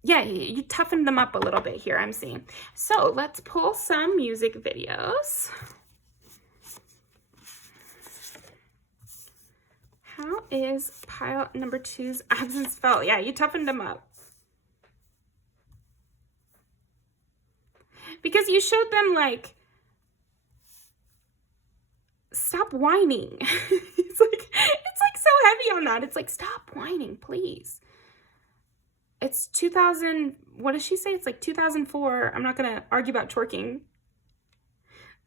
Yeah, you toughened them up a little bit here, I'm seeing. So let's pull some music videos. How is pile number 2's absence felt? Yeah, you toughened them up. because you showed them like, stop whining. It's like so heavy on that. It's like, stop whining, please. It's 2000, what does she say? It's like 2004. I'm not going to argue about twerking.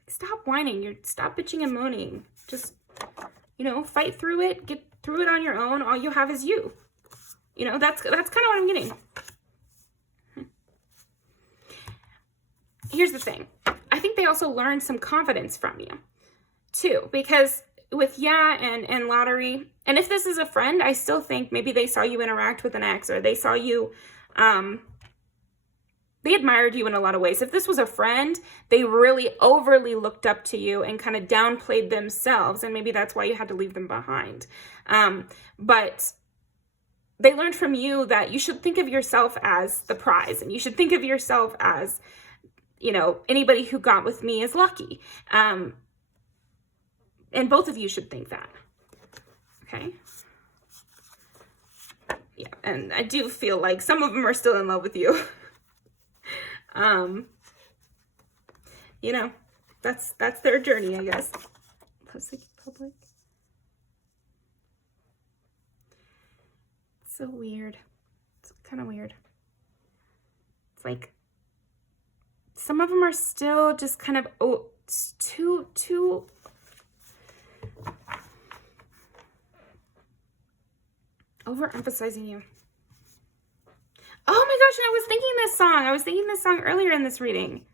Stop whining. Stop bitching and moaning. Just, you know, fight through it. Get through it on your own. All you have is you. You know, that's kind of what I'm getting. Here's the thing. I think they also learned some confidence from you too, because with and lottery, and if this is a friend, I still think maybe they saw you interact with an ex, or they saw you, they admired you in a lot of ways. If this was a friend, they really overly looked up to you and kind of downplayed themselves, and maybe that's why you had to leave them behind. But they learned from you that you should think of yourself as the prize, and you should think of yourself as, you know, anybody who got with me is lucky. And both of you should think that. Okay? Yeah, and I do feel like some of them are still in love with you. You know, that's their journey, I guess. Public. It's so weird. It's kind of weird. It's like some of them are still just kind of too overemphasizing you. Oh my gosh, and I was thinking this song earlier in this reading.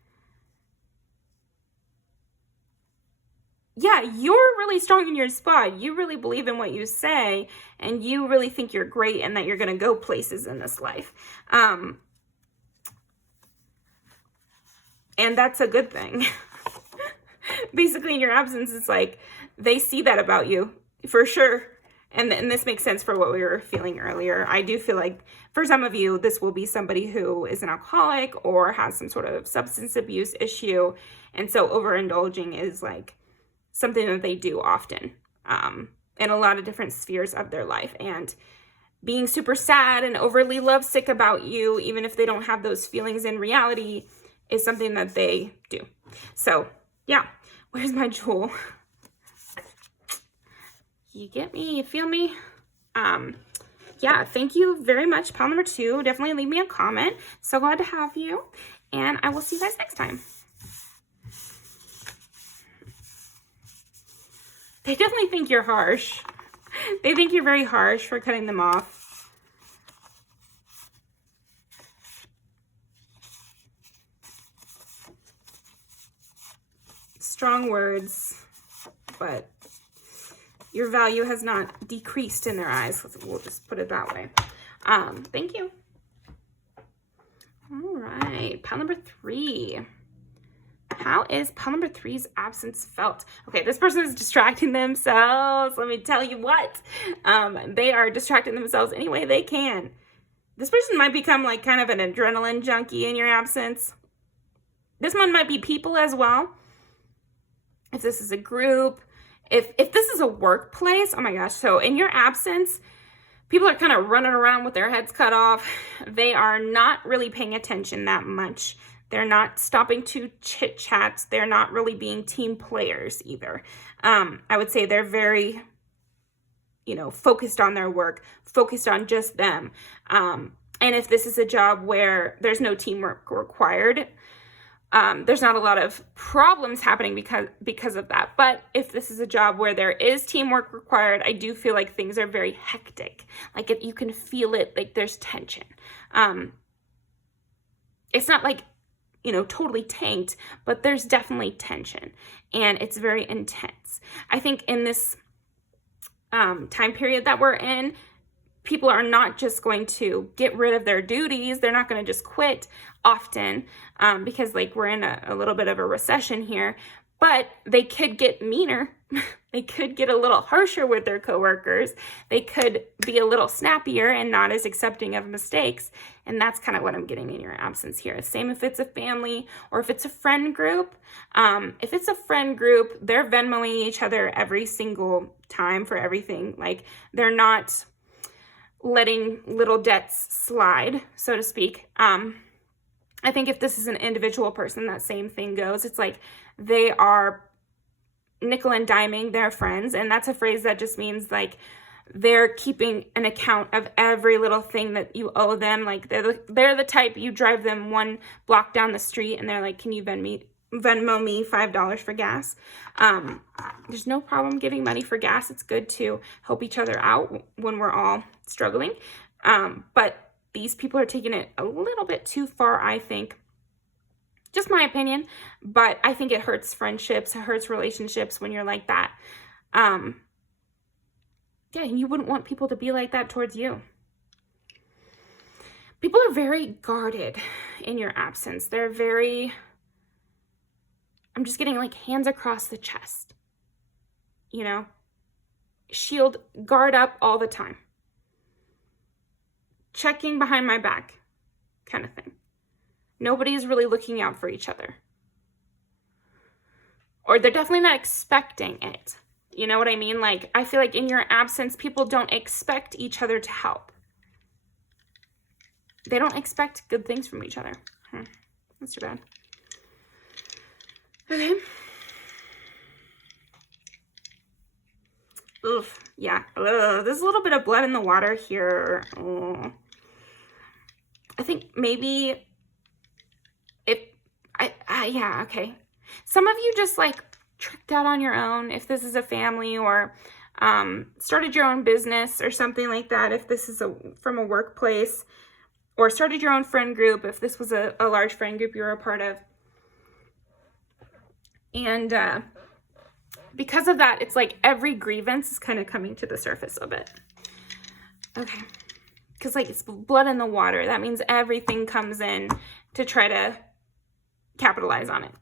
Yeah, you're really strong in your spot. You really believe in what you say, and you really think you're great and that you're going to go places in this life. And that's a good thing. Basically, in your absence, it's like they see that about you for sure. And this makes sense for what we were feeling earlier. I do feel like for some of you, this will be somebody who is an alcoholic or has some sort of substance abuse issue. And so overindulging is like something that they do often in a lot of different spheres of their life. And being super sad and overly lovesick about you, even if they don't have those feelings in reality, is something that they do. So yeah, where's my jewel? You get me, you feel me? Yeah, thank you very much, pile number 2. Definitely leave me a comment. So glad to have you, and I will see you guys next time. They definitely think you're harsh. They think you're very harsh for cutting them off. Strong words, but your value has not decreased in their eyes. We'll just put it that way. Thank you. All right, pile number 3. How is pile number 3's absence felt? Okay, this person is distracting themselves. Let me tell you what. They are distracting themselves any way they can. This person might become like kind of an adrenaline junkie in your absence. This one might be people as well. If this is a group, if this is a workplace, oh my gosh. So in your absence, people are kind of running around with their heads cut off. They are not really paying attention that much. They're not stopping to chit chat. They're not really being team players either. I would say they're very, focused on their work, focused on just them. And if this is a job where there's no teamwork required, there's not a lot of problems happening because of that. But if this is a job where there is teamwork required, I do feel like things are very hectic. Like you can feel it, like there's tension. It's not like, totally tanked, but there's definitely tension and it's very intense. I think in this time period that we're in, people are not just going to get rid of their duties. They're not going to just quit often because we're in a little bit of a recession here, but they could get meaner. They could get a little harsher with their coworkers. They could be a little snappier and not as accepting of mistakes. And that's kind of what I'm getting in your absence here. Same if it's a family or if it's a friend group. If it's a friend group, they're Venmoing each other every single time for everything. Like they're not letting little debts slide, so to speak. I think if this is an individual person, that same thing goes. It's like they are nickel and diming their friends. And that's a phrase that just means like they're keeping an account of every little thing that you owe them. Like they're the type, you drive them one block down the street and they're like, can you Venmo me $5 for gas? There's no problem giving money for gas. It's good to help each other out when we're all struggling. But these people are taking it a little bit too far, I think. Just my opinion, but I think it hurts friendships, it hurts relationships when you're like that. Yeah, and you wouldn't want people to be like that towards you. People are very guarded in your absence. They're very, I'm just getting like hands across the chest, you know, shield, guard up all the time, checking behind my back kind of thing. Nobody's really looking out for each other. Or they're definitely not expecting it. You know what I mean? Like, I feel like in your absence, people don't expect each other to help. They don't expect good things from each other. That's too bad. Okay. Oof. Yeah. There's a little bit of blood in the water here. I think maybe yeah, okay. Some of you just like tricked out on your own if this is a family, or started your own business or something like that if this is from a workplace, or started your own friend group if this was a large friend group you were a part of. And because of that, it's like every grievance is kind of coming to the surface of it. Okay. Because like it's blood in the water. That means everything comes in to try to capitalize on it.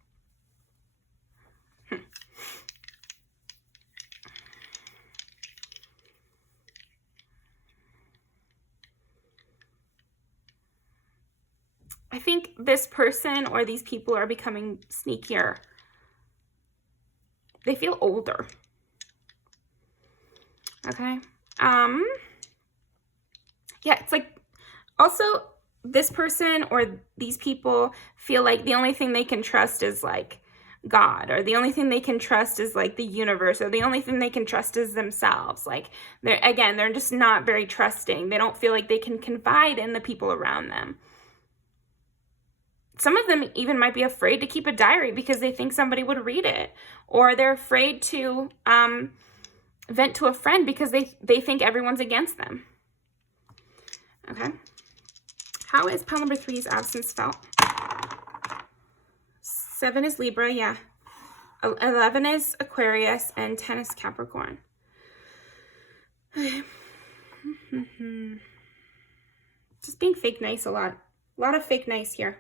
I think this person or these people are becoming sneakier. They feel older. Okay. Yeah, it's like also this person or these people feel like the only thing they can trust is like God, or the only thing they can trust is like the universe, or the only thing they can trust is themselves. Like they're just not very trusting. They don't feel like they can confide in the people around them. Some of them even might be afraid to keep a diary because they think somebody would read it, or they're afraid to vent to a friend because they think everyone's against them. Okay. How is pile number 3's absence felt? 7 is Libra, yeah. 11 is Aquarius, and 10 is Capricorn. Okay. Just being fake nice a lot. A lot of fake nice here.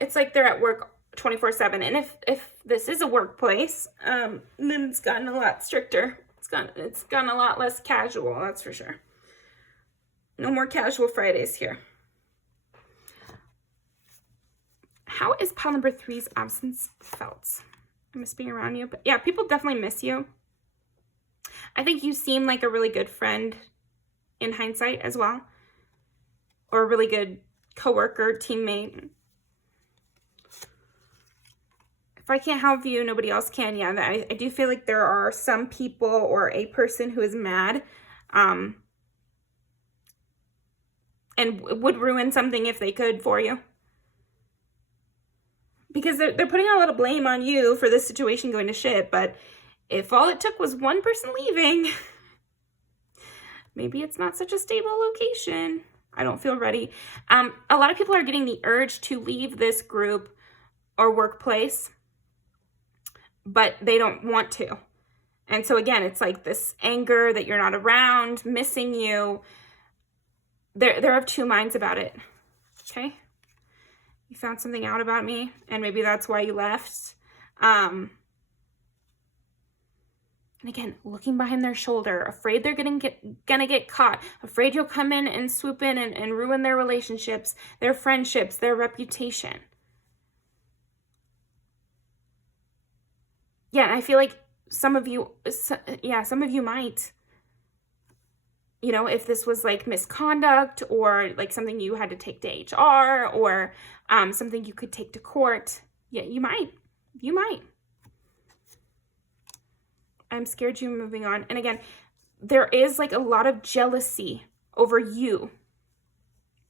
It's like they're at work 24/7. And if this is a workplace, then it's gotten a lot stricter. It's gotten a lot less casual, that's for sure. No more casual Fridays here. How is pile number 3's absence felt? I miss being around you. But yeah, people definitely miss you. I think you seem like a really good friend in hindsight as well. Or a really good coworker, teammate. If I can't help you, nobody else can. Yeah, I do feel like there are some people or a person who is mad and would ruin something if they could for you. Because they're putting a lot of blame on you for this situation going to shit. But if all it took was one person leaving, maybe it's not such a stable location. I don't feel ready. A lot of people are getting the urge to leave this group or workplace, but they don't want to. And so again, it's like this anger that you're not around, missing you. They're of two minds about it. Okay? You found something out about me, and maybe that's why you left. And again, looking behind their shoulder, afraid they're gonna get caught, afraid you'll come in and swoop in and ruin their relationships, their friendships, their reputation. Yeah, and I feel like some of you might. you know, if this was like misconduct or like something you had to take to HR or something you could take to court. Yeah, you might. I'm scared you're moving on. And again, there is like a lot of jealousy over you.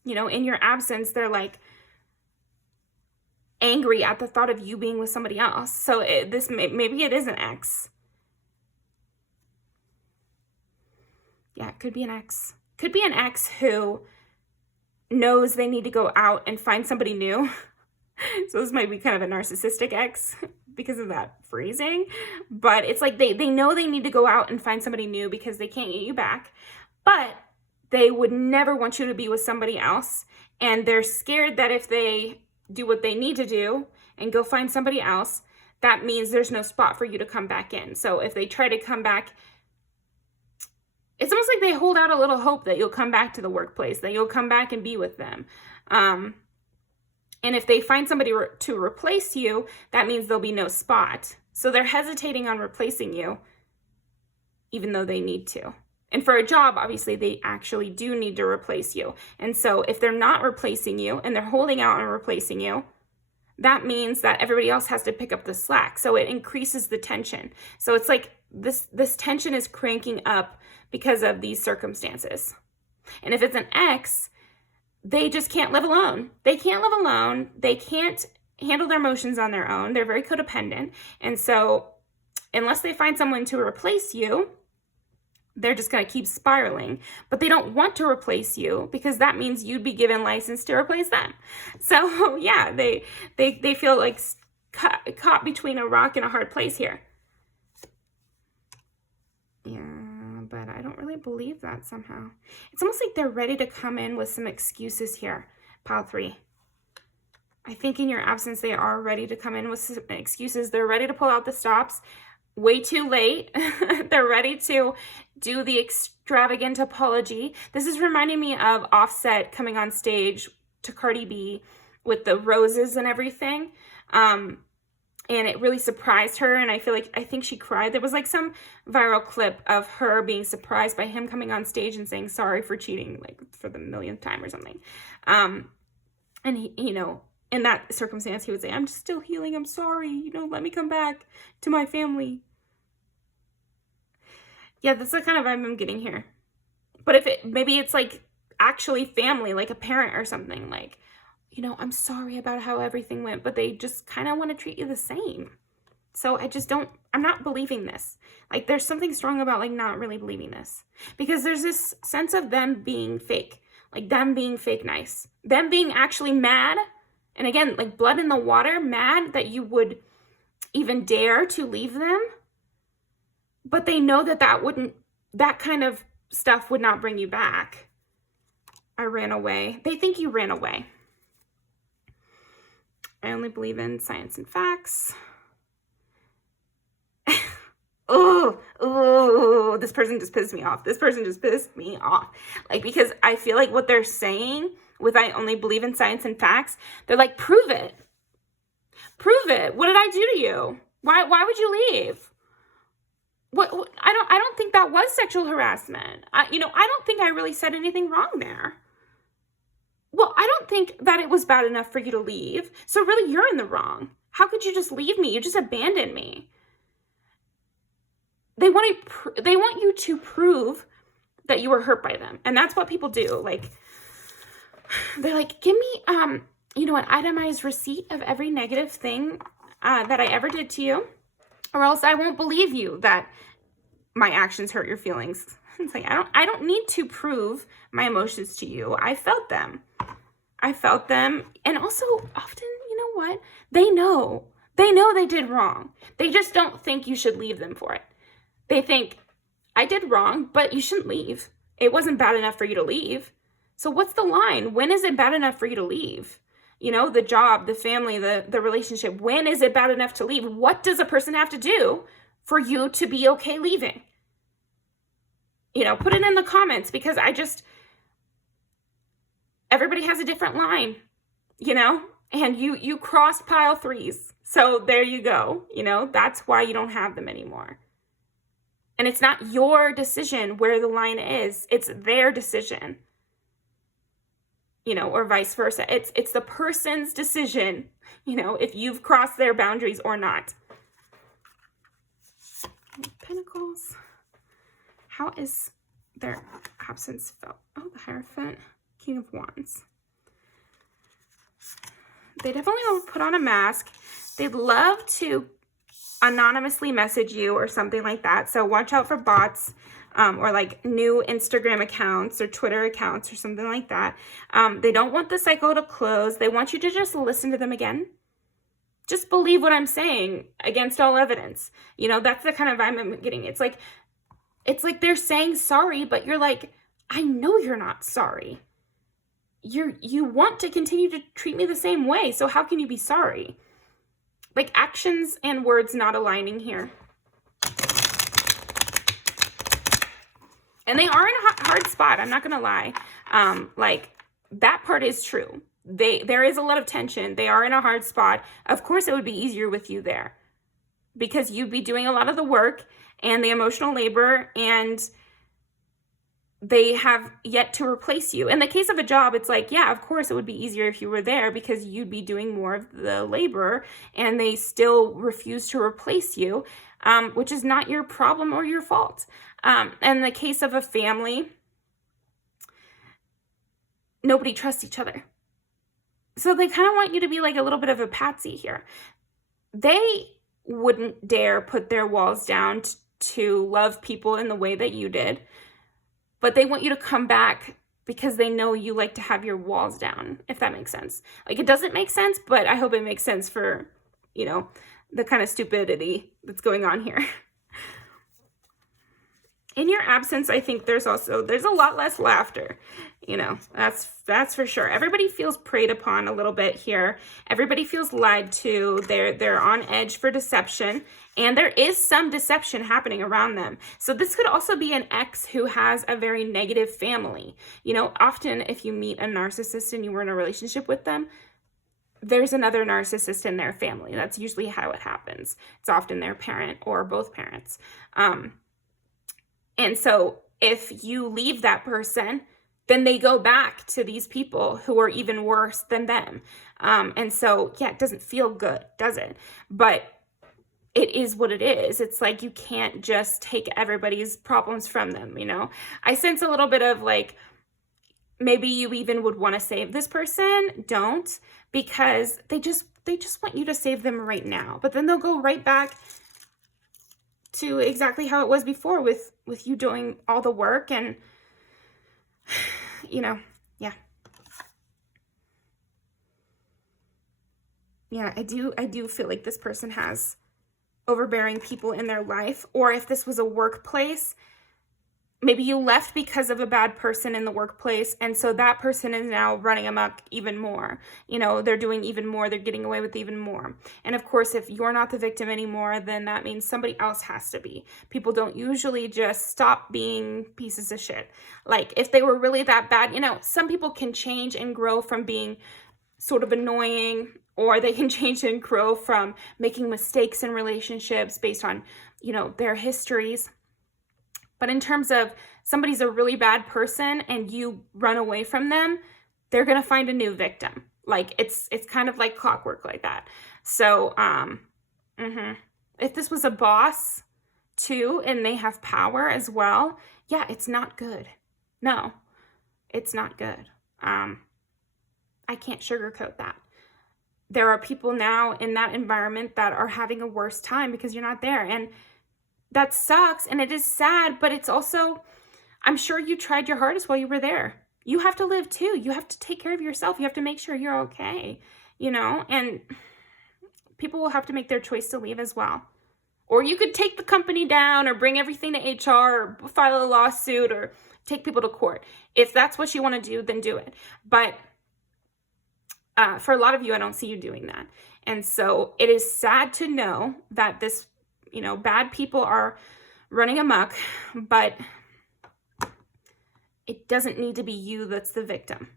You know, in your absence, they're like angry at the thought of you being with somebody else. So maybe it is an ex. Yeah, it could be an ex. Could be an ex who knows they need to go out and find somebody new. So this might be kind of a narcissistic ex because of that phrasing. But it's like they know they need to go out and find somebody new because they can't get you back. But they would never want you to be with somebody else. And they're scared that if they do what they need to do and go find somebody else, that means there's no spot for you to come back in. So if they try to come back, it's almost like they hold out a little hope that you'll come back to the workplace, that you'll come back and be with them. And if they find somebody to replace you, that means there'll be no spot. So they're hesitating on replacing you, even though they need to. And for a job, obviously, they actually do need to replace you. And so if they're not replacing you and they're holding out on replacing you, that means that everybody else has to pick up the slack. So it increases the tension. So it's like this tension is cranking up because of these circumstances. And if it's an ex, they just can't live alone. They can't live alone. They can't handle their emotions on their own. They're very codependent. And so unless they find someone to replace you, they're just going to keep spiraling. But they don't want to replace you because that means you'd be given license to replace them. So yeah, they feel like caught between a rock and a hard place here. Yeah, but I don't really believe that somehow. It's almost like they're ready to come in with some excuses here, pile 3. I think in your absence, they are ready to come in with some excuses. They're ready to pull out the stops. Way too late. They're ready to do the extravagant apology. This is reminding me of Offset coming on stage to Cardi B with the roses and everything. And it really surprised her. And I think she cried. There was like some viral clip of her being surprised by him coming on stage and saying sorry for cheating, like for the millionth time or something. And he, you know, in that circumstance, he would say, I'm just still healing. I'm sorry. You know, let me come back to my family. Yeah, that's the kind of vibe I'm getting here. But if maybe it's like actually family, like a parent or something, like, you know, I'm sorry about how everything went, but they just kind of want to treat you the same. So I'm not believing this. Like there's something strong about like not really believing this. Because there's this sense of them being fake. Like them being fake nice. Them being actually mad. And again, like blood in the water, mad that you would even dare to leave them. But they know that kind of stuff would not bring you back. I ran away. They think you ran away. I only believe in science and facts. Oh, this person just pissed me off. Like, because I feel like what they're saying with I only believe in science and facts, they're like, prove it. Prove it. What did I do to you? Why would you leave? What I don't think that was sexual harassment. I don't think I really said anything wrong there. Well, I don't think that it was bad enough for you to leave. So really, you're in the wrong. How could you just leave me? You just abandoned me. They want you to prove that you were hurt by them. And that's what people do. Like, they're like, give me, an itemized receipt of every negative thing that I ever did to you, or else I won't believe you that my actions hurt your feelings. It's like, I don't need to prove my emotions to you. I felt them. And also often, you know what? They know they did wrong. They just don't think you should leave them for it. They think, I did wrong, but you shouldn't leave. It wasn't bad enough for you to leave. So what's the line? When is it bad enough for you to leave? You know, the job, the family, the relationship. When is it bad enough to leave? What does a person have to do for you to be okay leaving? You know, put it in the comments, because everybody has a different line, you know, and you crossed pile 3s. So there you go. You know, that's why you don't have them anymore. And it's not your decision where the line is. It's their decision, you know, or vice versa. It's the person's decision, you know, if you've crossed their boundaries or not. Pentacles. How is their absence felt? Oh, the Hierophant, King of Wands. They definitely will put on a mask. They'd love to anonymously message you or something like that. So watch out for bots or like new Instagram accounts or Twitter accounts or something like that. They don't want the cycle to close. They want you to just listen to them again. Just believe what I'm saying against all evidence. You know, that's the kind of vibe I'm getting. It's like they're saying sorry, but you're like, I know you're not sorry. You want to continue to treat me the same way. So how can you be sorry? Like actions and words not aligning here. And they are in a hard spot. I'm not going to lie. Like that part is true. There is a lot of tension. They are in a hard spot. Of course, it would be easier with you there because you'd be doing a lot of the work and the emotional labor, and they have yet to replace you. In the case of a job, it's like, yeah, of course it would be easier if you were there because you'd be doing more of the labor, and they still refuse to replace you, which is not your problem or your fault. In the case of a family, nobody trusts each other. So they kind of want you to be like a little bit of a patsy here. They wouldn't dare put their walls down to love people in the way that you did. But they want you to come back because they know you like to have your walls down, if that makes sense. Like, it doesn't make sense, but I hope it makes sense for, you know, the kind of stupidity that's going on here. In your absence, I think there's a lot less laughter. You know, that's for sure. Everybody feels preyed upon a little bit here. Everybody feels lied to. They're on edge for deception, and there is some deception happening around them. So this could also be an ex who has a very negative family. You know, often if you meet a narcissist and you were in a relationship with them, there's another narcissist in their family. That's usually how it happens. It's often their parent or both parents. And so if you leave that person, then they go back to these people who are even worse than them. And so, yeah, it doesn't feel good, does it? But it is what it is. It's like you can't just take everybody's problems from them, you know? I sense a little bit of like, maybe you even would want to save this person. Don't, because they just want you to save them right now. But then they'll go right back to exactly how it was before with you doing all the work and, you know, yeah. Yeah, I do feel like this person has overbearing people in their life, or if this was a workplace, maybe you left because of a bad person in the workplace, and so that person is now running amok even more. You know, they're doing even more, they're getting away with even more. And of course, if you're not the victim anymore, then that means somebody else has to be. People don't usually just stop being pieces of shit. Like, if they were really that bad, you know, some people can change and grow from being sort of annoying, or they can change and grow from making mistakes in relationships based on, you know, their histories. But in terms of somebody's a really bad person and you run away from them, they're going to find a new victim. Like, it's kind of like clockwork like that. So, if this was a boss too, and they have power as well, yeah, it's not good. No, it's not good. I can't sugarcoat that. There are people now in that environment that are having a worse time because you're not there. And that sucks, and it is sad, but it's also, I'm sure you tried your hardest while you were there. You have to live too. You have to take care of yourself. You have to make sure you're okay, you know, and people will have to make their choice to leave as well. Or you could take the company down or bring everything to HR or file a lawsuit or take people to court. If that's what you want to do, then do it. But for a lot of you, I don't see you doing that. And so it is sad to know that this, you know, bad people are running amok, but it doesn't need to be you that's the victim.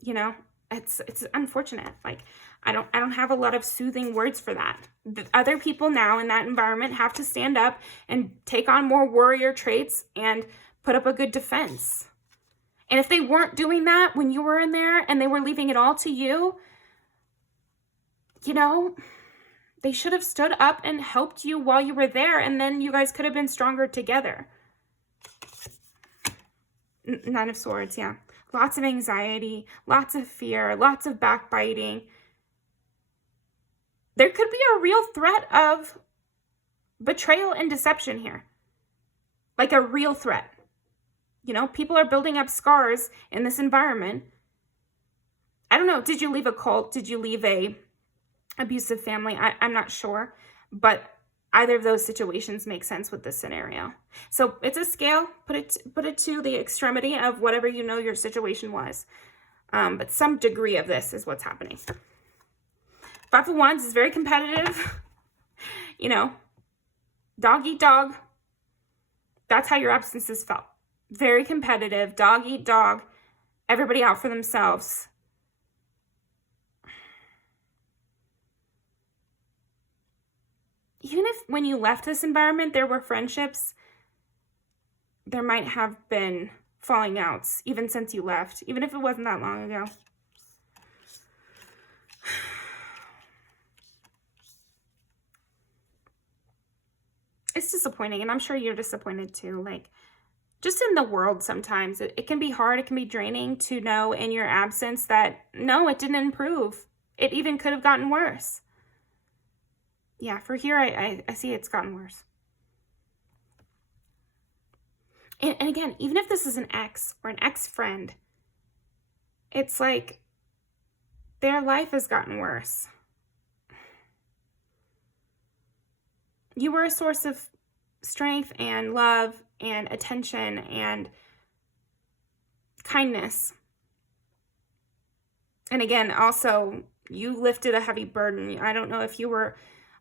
You know, it's unfortunate. Like, I don't have a lot of soothing words for that. The other people now in that environment have to stand up and take on more warrior traits and put up a good defense. And if they weren't doing that when you were in there and they were leaving it all to you, you know, they should have stood up and helped you while you were there, and then you guys could have been stronger together. Nine of Swords, yeah. Lots of anxiety, lots of fear, lots of backbiting. There could be a real threat of betrayal and deception here. Like a real threat. You know, people are building up scars in this environment. I don't know. Did you leave a cult? Did you leave a abusive family? I'm not sure. But either of those situations make sense with this scenario. So it's a scale. Put it to the extremity of whatever you know your situation was. But some degree of this is what's happening. Five of Wands is very competitive. You know, dog eat dog. That's how your absences felt. Very competitive, dog eat dog, everybody out for themselves. Even if when you left this environment there were friendships, there might have been falling outs even since you left, even if it wasn't that long ago. It's disappointing, and I'm sure you're disappointed too. Like, just in the world sometimes, it can be hard, it can be draining to know in your absence that, no, it didn't improve. It even could have gotten worse. Yeah, for here, I see it's gotten worse. And again, even if this is an ex or an ex-friend, it's like their life has gotten worse. You were a source of strength and love and attention and kindness. And again, also, you lifted a heavy burden. I don't know if you were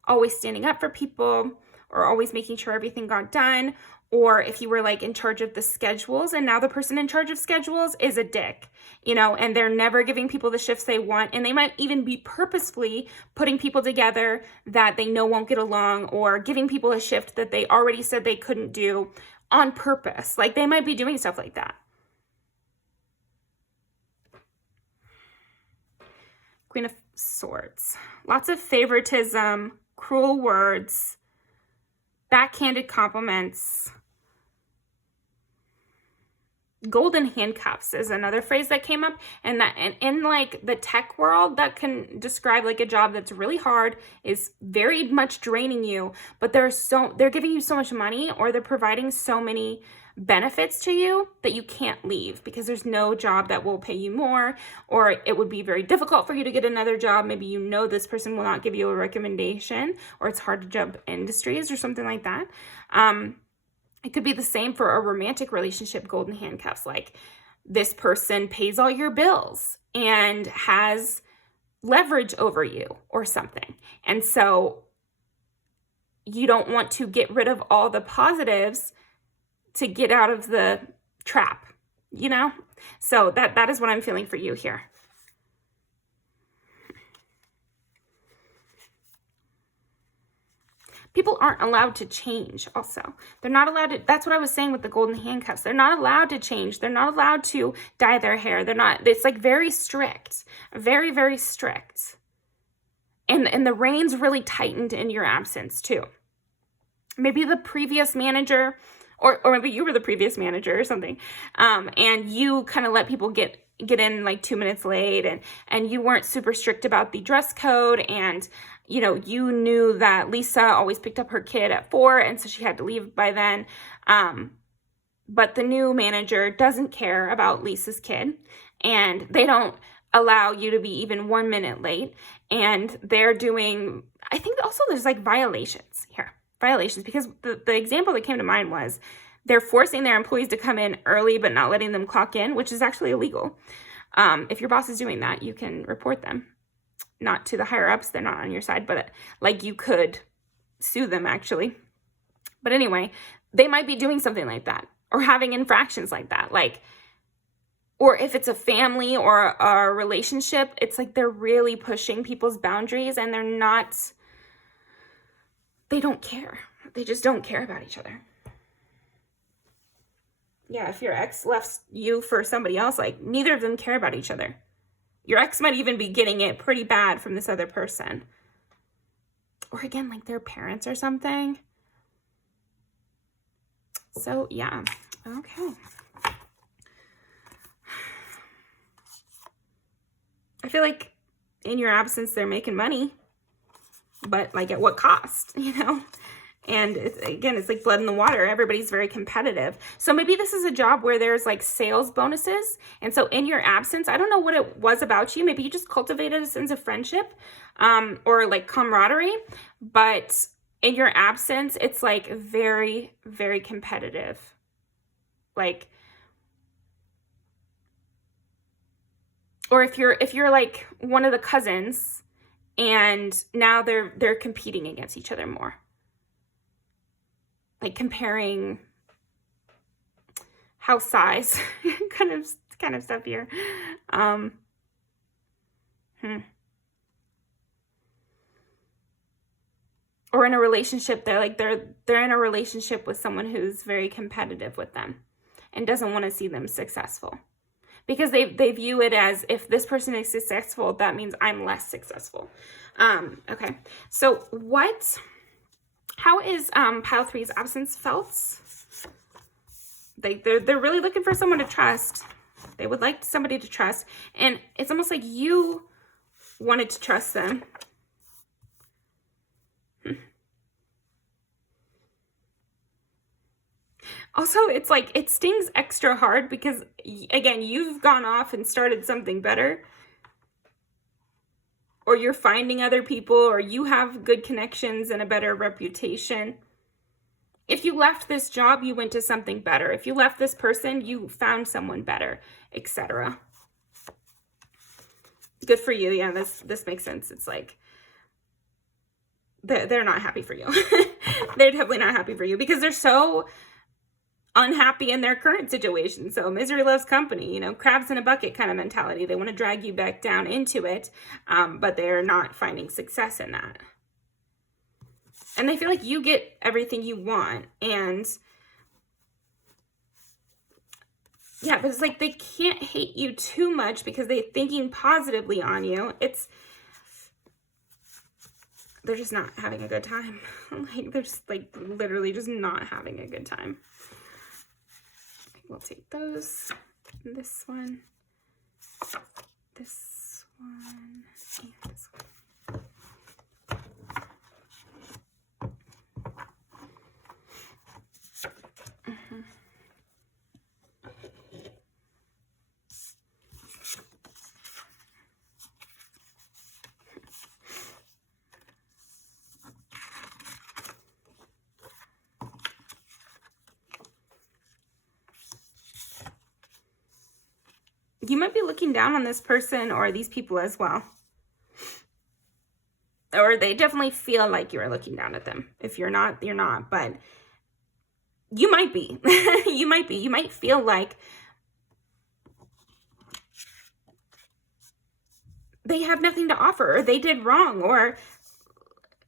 always standing up for people or always making sure everything got done, or if you were like in charge of the schedules and now the person in charge of schedules is a dick, you know, and they're never giving people the shifts they want. And they might even be purposefully putting people together that they know won't get along, or giving people a shift that they already said they couldn't do on purpose. Like, they might be doing stuff like that. Queen of Swords. Lots of favoritism, cruel words, backhanded compliments. Golden handcuffs is another phrase that came up, and that in like the tech world, that can describe like a job that's really hard, is very much draining you, but they're giving you so much money, or they're providing so many benefits to you that you can't leave, because there's no job that will pay you more, or it would be very difficult for you to get another job. Maybe you know this person will not give you a recommendation, or it's hard to jump industries or something like that. It could be the same for a romantic relationship, golden handcuffs. Like, this person pays all your bills and has leverage over you or something. And so you don't want to get rid of all the positives to get out of the trap, you know? So that is what I'm feeling for you here. People aren't allowed to change also. They're not allowed to, that's what I was saying with the golden handcuffs. They're not allowed to change. They're not allowed to dye their hair. It's like very strict, very, very strict. And the reins really tightened in your absence too. Maybe the previous manager, or maybe you were the previous manager or something, and you kind of let people get in like 2 minutes late, and you weren't super strict about the dress code, and you know, you knew that Lisa always picked up her kid at 4, and so she had to leave by then. But the new manager doesn't care about Lisa's kid, and they don't allow you to be even 1 minute late, and they're doing, I think also there's like violations here. Violations, because the example that came to mind was they're forcing their employees to come in early but not letting them clock in, which is actually illegal. If your boss is doing that, you can report them. Not to the higher ups, they're not on your side, but like you could sue them actually. But anyway, they might be doing something like that, or having infractions like that. Like, or if it's a family or a relationship, it's like they're really pushing people's boundaries and they don't care. They just don't care about each other. Yeah, if your ex left you for somebody else, like neither of them care about each other. Your ex might even be getting it pretty bad from this other person. Or again, like their parents or something. So yeah, okay. I feel like in your absence, they're making money, but like at what cost, you know? And it's like blood in the water. Everybody's very competitive. So maybe this is a job where there's like sales bonuses. And so in your absence, I don't know what it was about you. Maybe you just cultivated a sense of friendship or like camaraderie. But in your absence, it's like very, very competitive. Like, or if you're like one of the cousins and now they're competing against each other more. Like comparing house size, kind of stuff here. Or in a relationship, they're in a relationship with someone who's very competitive with them and doesn't want to see them successful. Because they view it as, if this person is successful, that means I'm less successful. Okay, so how is pile 3's absence felt? They're really looking for someone to trust. They would like somebody to trust. And it's almost like you wanted to trust them. Also, it's like it stings extra hard because, again, you've gone off and started something better. Or you're finding other people, or you have good connections and a better reputation. If you left this job, you went to something better. If you left this person, you found someone better, etc. Good for you. Yeah, this makes sense. It's like they're not happy for you. They're definitely not happy for you because they're so unhappy in their current situation. So misery loves company, you know, crabs in a bucket kind of mentality. They want to drag you back down into it, but they're not finding success in that. And they feel like you get everything you want. And yeah, but it's like they can't hate you too much because they're thinking positively on you. They're just not having a good time. Like they're just like literally just not having a good time. We'll take those, this one, and this one. You might be looking down on this person or these people as well. Or they definitely feel like you are looking down at them. If you're not, you're not. But you might be. You might be. You might feel like they have nothing to offer, or they did wrong, or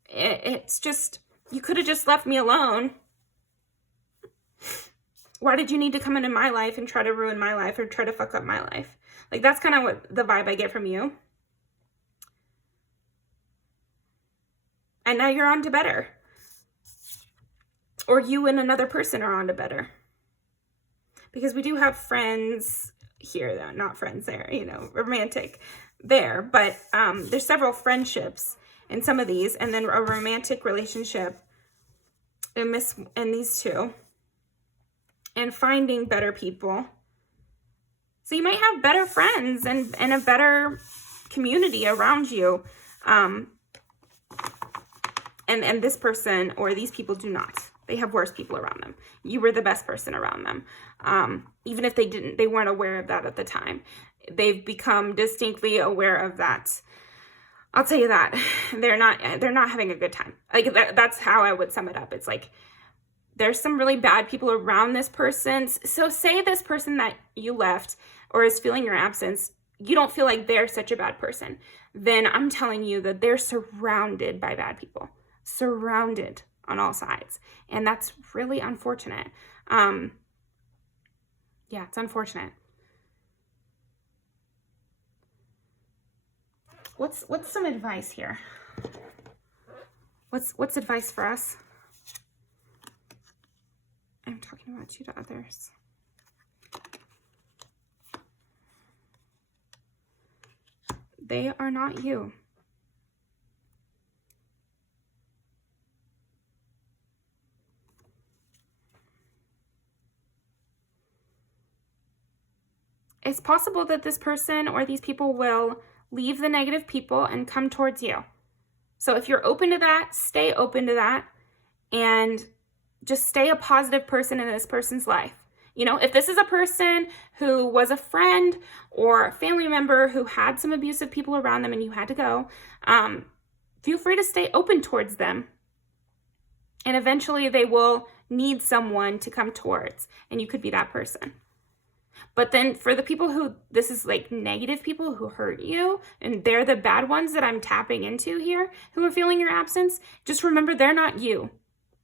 it's just, you could have just left me alone. Why did you need to come into my life and try to ruin my life or try to fuck up my life? Like, that's kind of what the vibe I get from you. And now you're on to better. Or you and another person are on to better. Because we do have friends here, though. Not friends there, you know, romantic there. But there's several friendships in some of these. And then a romantic relationship in these two. And finding better people. So you might have better friends and a better community around you. And this person or these people do not. They have worse people around them. You were the best person around them. Even if they weren't aware of that at the time. They've become distinctly aware of that. I'll tell you that. They're not having a good time. Like that's how I would sum it up. It's like, there's some really bad people around this person. So say this person that you left or is feeling your absence, you don't feel like they're such a bad person, then I'm telling you that they're surrounded by bad people, surrounded on all sides. And that's really unfortunate. Yeah, it's unfortunate. What's some advice here? What's advice for us? I'm talking about you to others. They are not you. It's possible that this person or these people will leave the negative people and come towards you. So if you're open to that, stay open to that, and just stay a positive person in this person's life. You know, if this is a person who was a friend or a family member who had some abusive people around them and you had to go, feel free to stay open towards them. And eventually they will need someone to come towards, and you could be that person. But then for the people who, this is like negative people who hurt you, and they're the bad ones that I'm tapping into here, who are feeling your absence, just remember they're not you.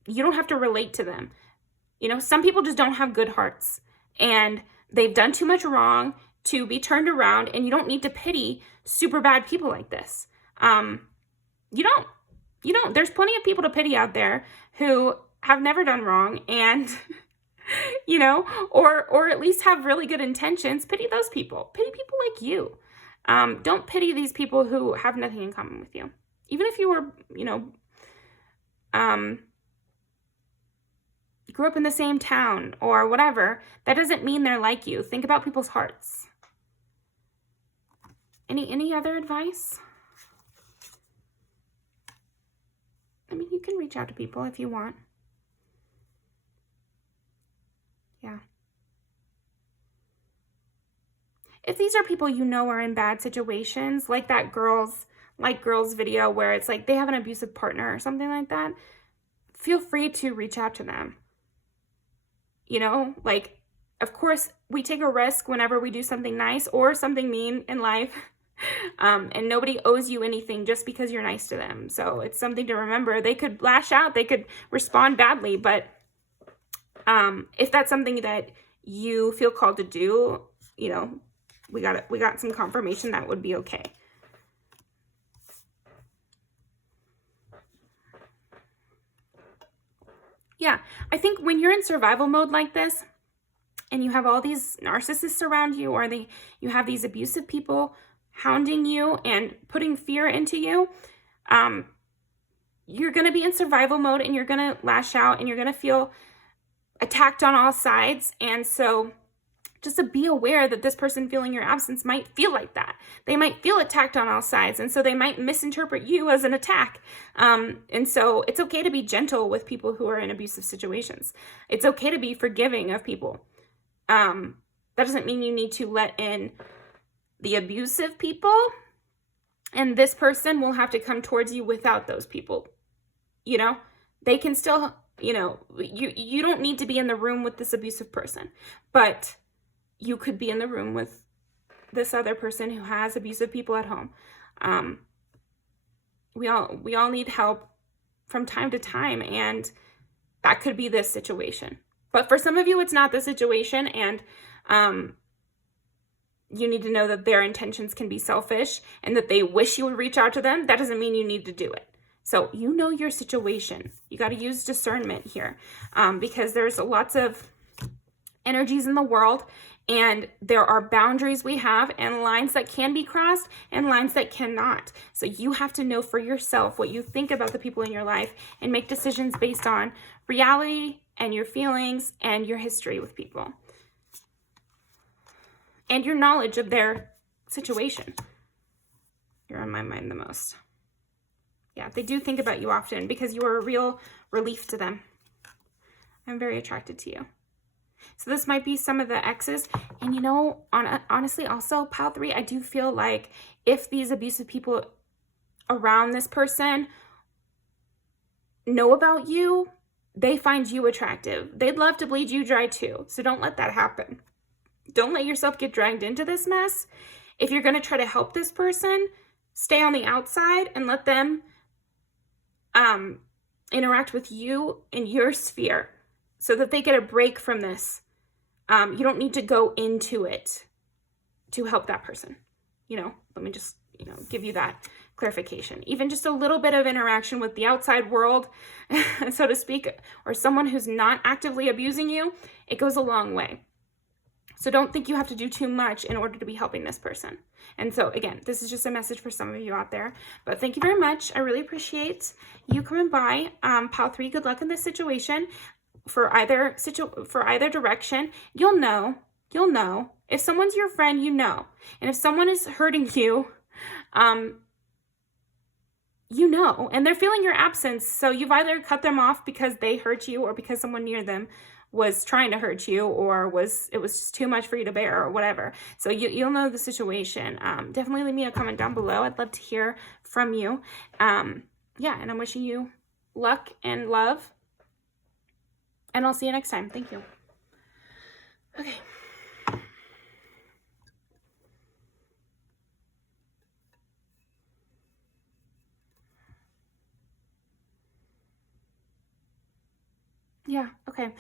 You don't have to relate to them. You know, some people just don't have good hearts, and they've done too much wrong to be turned around, and you don't need to pity super bad people like this. You don't, there's plenty of people to pity out there who have never done wrong, and you know, or at least have really good intentions. Pity those people. Pity people like you. Don't pity these people who have nothing in common with you. Even if you were, you know, grew up in the same town or whatever, that doesn't mean they're like you. Think about people's hearts. Any other advice? I mean, you can reach out to people if you want. Yeah. If these are people you know are in bad situations, like that girls video where it's like they have an abusive partner or something like that, feel free to reach out to them. You know, like, of course, we take a risk whenever we do something nice or something mean in life. And nobody owes you anything just because you're nice to them. So it's something to remember. They could lash out, they could respond badly, but if that's something that you feel called to do, you know, we got some confirmation that would be okay. Yeah, I think when you're in survival mode like this, and you have all these narcissists around you, or you have these abusive people hounding you and putting fear into you, you're going to be in survival mode, and you're going to lash out, and you're going to feel attacked on all sides. And so just to be aware that this person feeling your absence might feel like that. They might feel attacked on all sides, and so they might misinterpret you as an attack. And so it's okay to be gentle with people who are in abusive situations. It's okay to be forgiving of people. That doesn't mean you need to let in the abusive people, and this person will have to come towards you without those people. You know, they can still, you know, you don't need to be in the room with this abusive person, but you could be in the room with this other person who has abusive people at home. We all need help from time to time, and that could be this situation. But for some of you, it's not the situation, and you need to know that their intentions can be selfish and that they wish you would reach out to them. That doesn't mean you need to do it. So you know your situation. You got to use discernment here, because there's lots of energies in the world, and there are boundaries we have and lines that can be crossed and lines that cannot. So you have to know for yourself what you think about the people in your life and make decisions based on reality and your feelings and your history with people and your knowledge of their situation. You're on my mind the most. Yeah, they do think about you often because you are a real relief to them. I'm very attracted to you. So this might be some of the exes. And you know, honestly, also, pile 3, I do feel like if these abusive people around this person know about you, they find you attractive. They'd love to bleed you dry too. So don't let that happen. Don't let yourself get dragged into this mess. If you're going to try to help this person, stay on the outside and let them interact with you in your sphere so that they get a break from this. You don't need to go into it to help that person. Let me just, give you that clarification. Even just a little bit of interaction with the outside world, so to speak, or someone who's not actively abusing you, it goes a long way. So don't think you have to do too much in order to be helping this person. And so again, this is just a message for some of you out there, but thank you very much. I really appreciate you coming by. Pile 3, good luck in this situation for either direction. You'll know if someone's your friend, and if someone is hurting you, and they're feeling your absence. So you've either cut them off because they hurt you or because someone near them was trying to hurt you, or it was just too much for you to bear, or whatever. So you'll know the situation. Definitely leave me a comment down below. I'd love to hear from you. And I'm wishing you luck and love. And I'll see you next time. Thank you. Okay. Yeah, okay.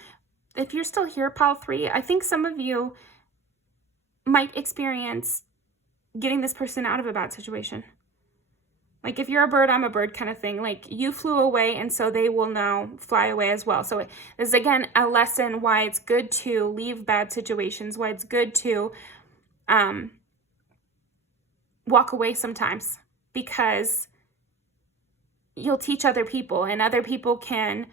If you're still here, pile 3, I think some of you might experience getting this person out of a bad situation. Like if you're a bird, I'm a bird kind of thing. Like you flew away, and so they will now fly away as well. So this is, again, a lesson why it's good to leave bad situations, why it's good to walk away sometimes, because you'll teach other people, and other people can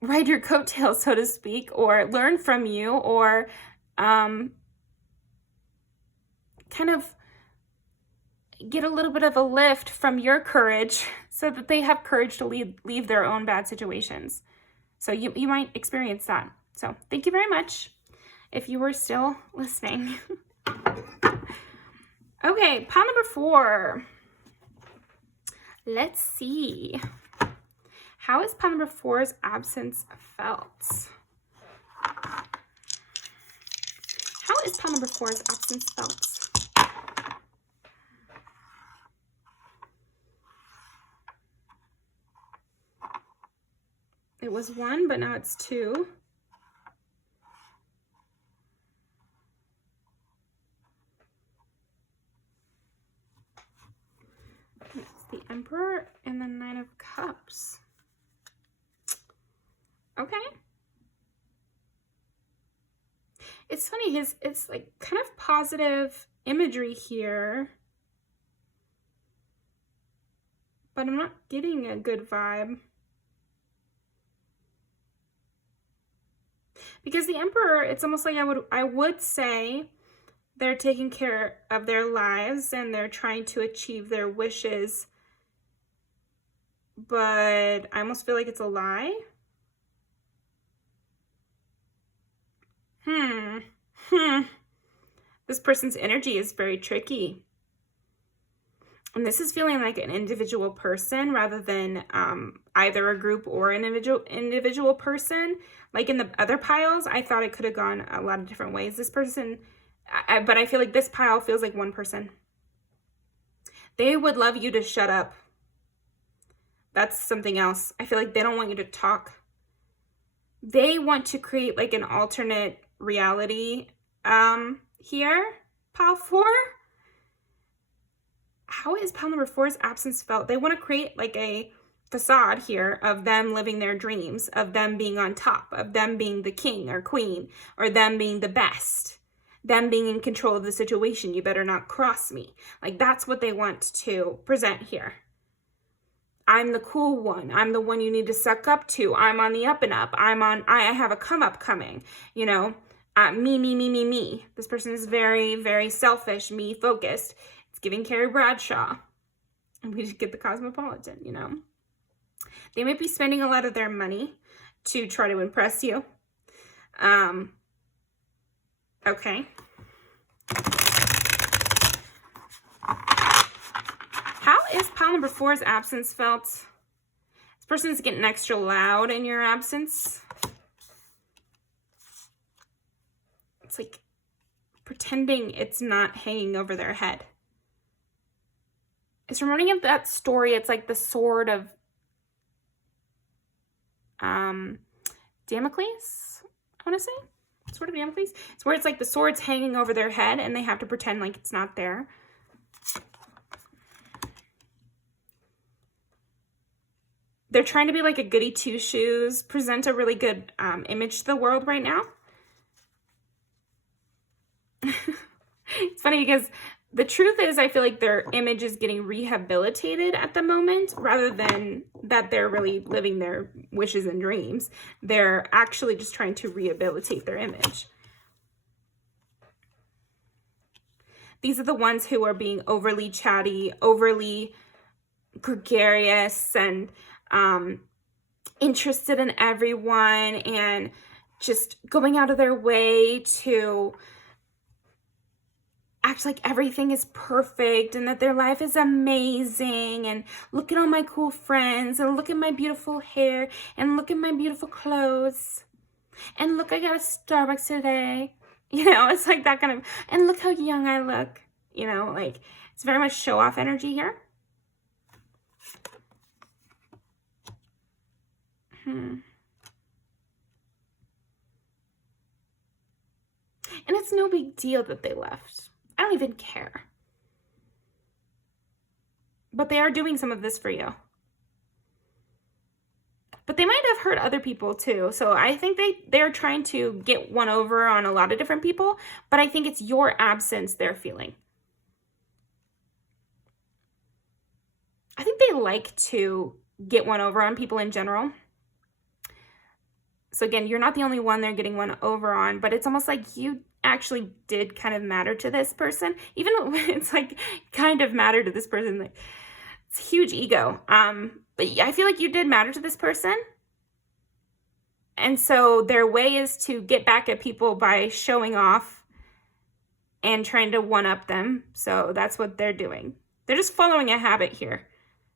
ride your coattails, so to speak, or learn from you, or kind of get a little bit of a lift from your courage so that they have courage to leave their own bad situations. So you might experience that. So thank you very much if you were still listening. Okay, pile number 4. Let's see. How is pile number 4's absence felt? How is pile number 4's absence felt? It was 1, but now it's 2. It's the Emperor and the 9 of Cups. Okay. It's funny, it's like kind of positive imagery here, but I'm not getting a good vibe. Because the Emperor, it's almost like I would say they're taking care of their lives and they're trying to achieve their wishes, but I almost feel like it's a lie. This person's energy is very tricky. And this is feeling like an individual person rather than either a group or an individual person. Like in the other piles, I thought it could have gone a lot of different ways. This person, but I feel like this pile feels like one person. They would love you to shut up. That's something else. I feel like they don't want you to talk. They want to create like an alternate reality here, pile 4. How is pile number 4's absence felt? They want to create like a facade here of them living their dreams, of them being on top, of them being the king or queen, or them being the best, them being in control of the situation. You better not cross me. Like that's what they want to present here. I'm the cool one. I'm the one you need to suck up to. I'm on the up and up. I have a come up coming, you know, me. This person is very, very selfish, me focused. It's giving Carrie Bradshaw. And we just get the Cosmopolitan, you know. They might be spending a lot of their money to try to impress you. Okay. How is pile number 4's absence felt? This person's getting extra loud in your absence. It's like pretending it's not hanging over their head. It's reminding me of that story. It's like the sword of Damocles, I want to say. Sword of Damocles. It's where it's like the sword's hanging over their head and they have to pretend like it's not there. They're trying to be like a goody two-shoes, present a really good image to the world right now. It's funny because the truth is I feel like their image is getting rehabilitated at the moment rather than that they're really living their wishes and dreams. They're actually just trying to rehabilitate their image. These are the ones who are being overly chatty, overly gregarious, and interested in everyone, and just going out of their way to act like everything is perfect and that their life is amazing, and look at all my cool friends, and look at my beautiful hair, and look at my beautiful clothes, and look, I got a Starbucks today. You know, it's like that kind of, and look how young I look. You know, like it's very much show off energy here. And it's no big deal that they left. I don't even care. But they are doing some of this for you. But they might have hurt other people too. So I think they're trying to get one over on a lot of different people. But I think it's your absence they're feeling. I think they like to get one over on people in general. So again, you're not the only one they're getting one over on, but it's almost like you actually did kind of matter to this person. Even when it's like kind of matter to this person. Like, it's huge ego. But I feel like you did matter to this person. And so their way is to get back at people by showing off and trying to one-up them. So that's what they're doing. They're just following a habit here,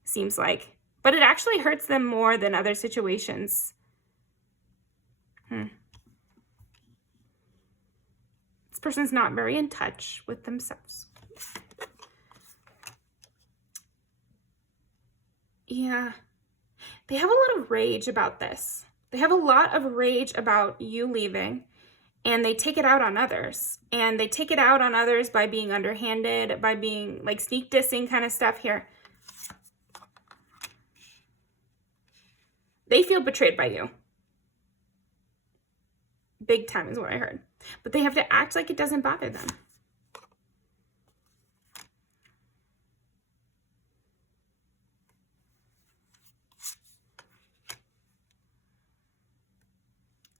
seems like. But it actually hurts them more than other situations. This person's not very in touch with themselves. Yeah. They have a lot of rage about this. They have a lot of rage about you leaving, and they take it out on others. And they take it out on others by being underhanded, by being like sneak dissing kind of stuff here. They feel betrayed by you. Big time is what I heard. But they have to act like it doesn't bother them.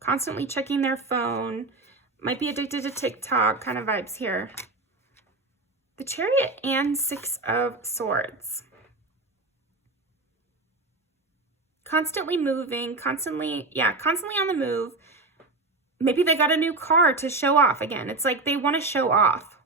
Constantly checking their phone. Might be addicted to TikTok kind of vibes here. The Chariot and 6 of Swords. Constantly moving, constantly on the move. Maybe they got a new car to show off again. It's like they want to show off.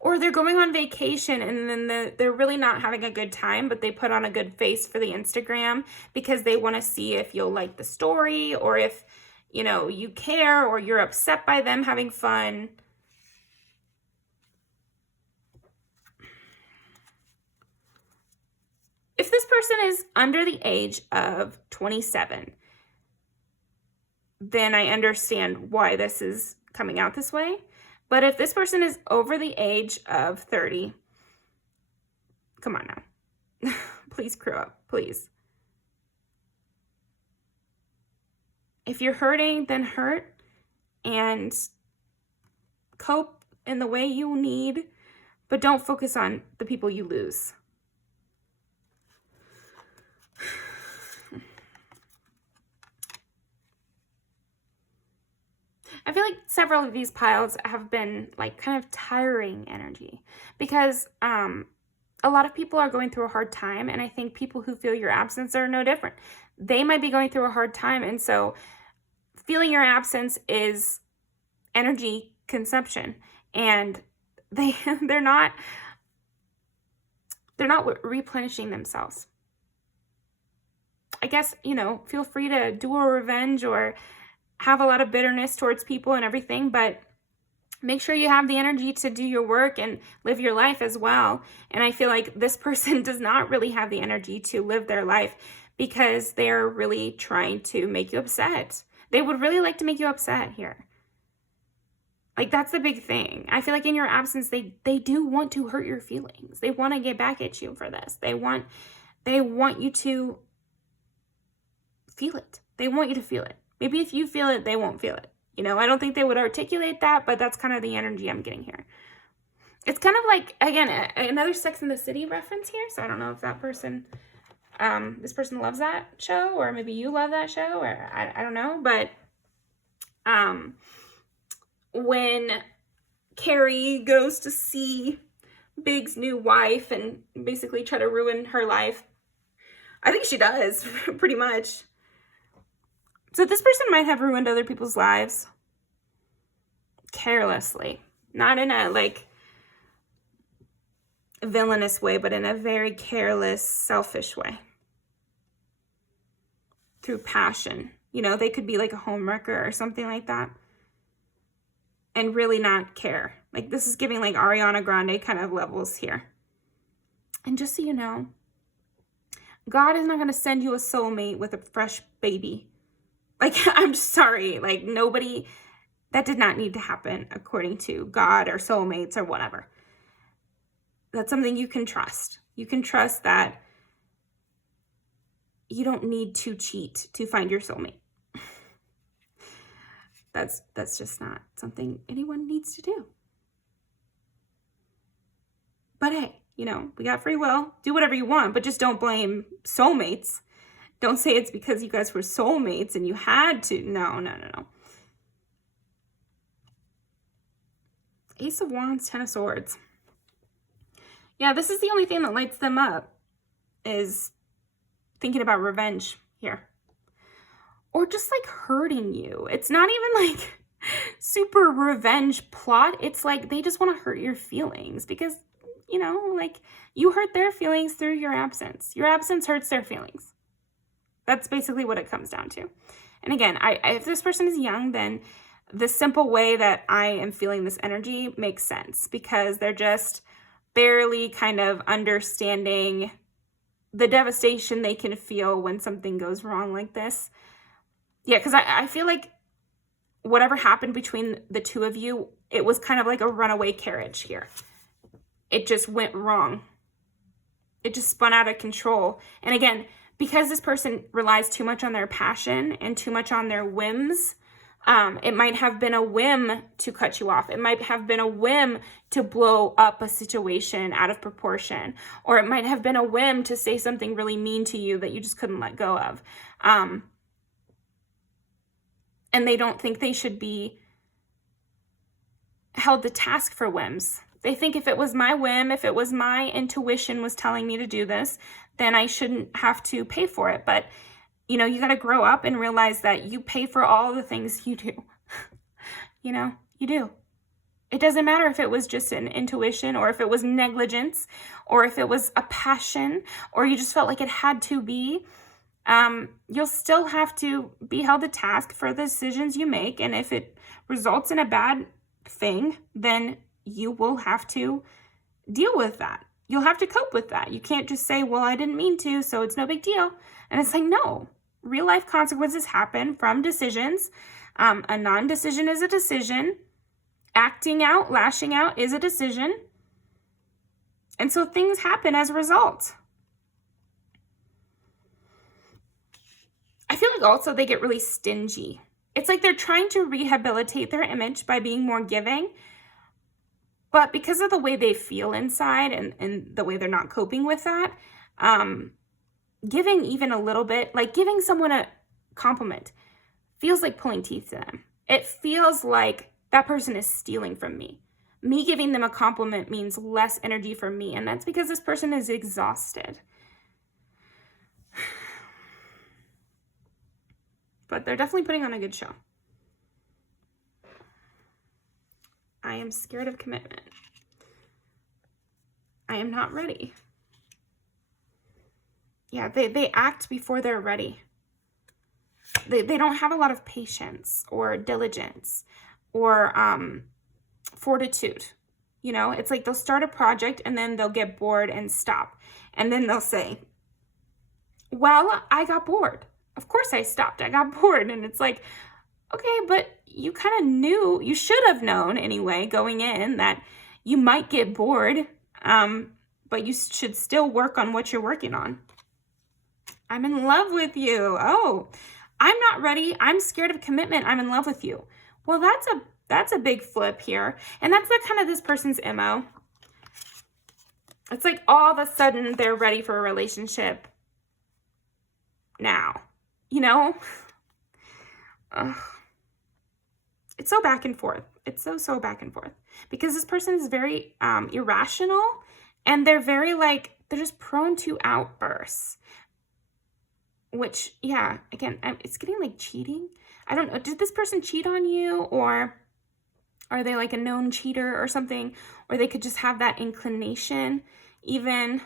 Or they're going on vacation and then they're really not having a good time, but they put on a good face for the Instagram because they want to see if you'll like the story, or if, you know, you care, or you're upset by them having fun. If this person is under the age of 27, then I understand why this is coming out this way. But if this person is over the age of 30, come on now. Please crew up, please. If you're hurting, then hurt and cope in the way you need, but don't focus on the people you lose. I feel like several of these piles have been like kind of tiring energy because a lot of people are going through a hard time, and I think people who feel your absence are no different. They might be going through a hard time, and so feeling your absence is energy consumption, and they're not replenishing themselves. I guess, you know, feel free to do a revenge or have a lot of bitterness towards people and everything, but make sure you have the energy to do your work and live your life as well. And I feel like this person does not really have the energy to live their life because they're really trying to make you upset. They would really like to make you upset here. Like, that's the big thing. I feel like in your absence, they do want to hurt your feelings. They want to get back at you for this. They want you to feel it. They want you to feel it. Maybe if you feel it, they won't feel it. You know, I don't think they would articulate that, but that's kind of the energy I'm getting here. It's kind of like, again, another Sex and the City reference here. So I don't know if that person, this person loves that show, or maybe you love that show, or I don't know. But when Carrie goes to see Big's new wife and basically try to ruin her life, I think she does, pretty much. So this person might have ruined other people's lives carelessly. Not in a, like, villainous way, but in a very careless, selfish way. Through passion. You know, they could be like a homewrecker or something like that. And really not care. Like, this is giving like Ariana Grande kind of levels here. And just so you know, God is not going to send you a soulmate with a fresh baby. Like, I'm sorry. Like, nobody, that did not need to happen according to God or soulmates or whatever. That's something you can trust. You can trust that you don't need to cheat to find your soulmate. That's just not something anyone needs to do. But hey, you know, we got free will. Do whatever you want, but just don't blame soulmates. Don't say it's because you guys were soulmates and you had to. No. Ace of Wands, Ten of Swords. Yeah, this is the only thing that lights them up, is thinking about revenge here. Or just like hurting you. It's not even like super revenge plot. It's like they just want to hurt your feelings because, you know, like you hurt their feelings through your absence. Your absence hurts their feelings. That's basically what it comes down to. And again, if this person is young, then the simple way that I am feeling this energy makes sense because they're just barely kind of understanding the devastation they can feel when something goes wrong like this. Yeah, because I feel like whatever happened between the two of you, it was kind of like a runaway carriage here. It just went wrong. It just spun out of control. And again, because this person relies too much on their passion and too much on their whims, it might have been a whim to cut you off. It might have been a whim to blow up a situation out of proportion. Or it might have been a whim to say something really mean to you that you just couldn't let go of. And they don't think they should be held to task for whims. They think if it was my whim, if it was my intuition was telling me to do this, then I shouldn't have to pay for it. But, you know, you got to grow up and realize that you pay for all the things you do. You know, you do. It doesn't matter if it was just an intuition or if it was negligence or if it was a passion or you just felt like it had to be. You'll still have to be held to task for the decisions you make. And if it results in a bad thing, then you will have to deal with that. You'll have to cope with that. You can't just say, well, I didn't mean to, so it's no big deal. And it's like, no, real life consequences happen from decisions. A non-decision is a decision. Acting out, lashing out is a decision. And so things happen as a result. I feel like also they get really stingy. It's like they're trying to rehabilitate their image by being more giving. But because of the way they feel inside and the way they're not coping with that, giving even a little bit, like giving someone a compliment, feels like pulling teeth to them. It feels like that person is stealing from me. Me giving them a compliment means less energy for me. And that's because this person is exhausted. But they're definitely putting on a good show. I am scared of commitment. I am not ready. Yeah, they act before they're ready. they don't have a lot of patience or diligence or fortitude. You know, it's like they'll start a project and then they'll get bored and stop. And then they'll say, well, I got bored. Of course I stopped. I got bored. And it's like, okay, but you kind of knew, you should have known anyway, going in, that you might get bored, but you should still work on what you're working on. I'm in love with you. Oh, I'm not ready. I'm scared of commitment. I'm in love with you. Well, that's a big flip here. And that's the kind of this person's MO. It's like all of a sudden they're ready for a relationship now, you know? Ugh. It's so back and forth. It's so back and forth, because this person is very irrational, and they're very like, they're just prone to outbursts, which, yeah, again, it's getting like cheating. I don't know. Did this person cheat on you, or are they like a known cheater or something? Or they could just have that inclination even.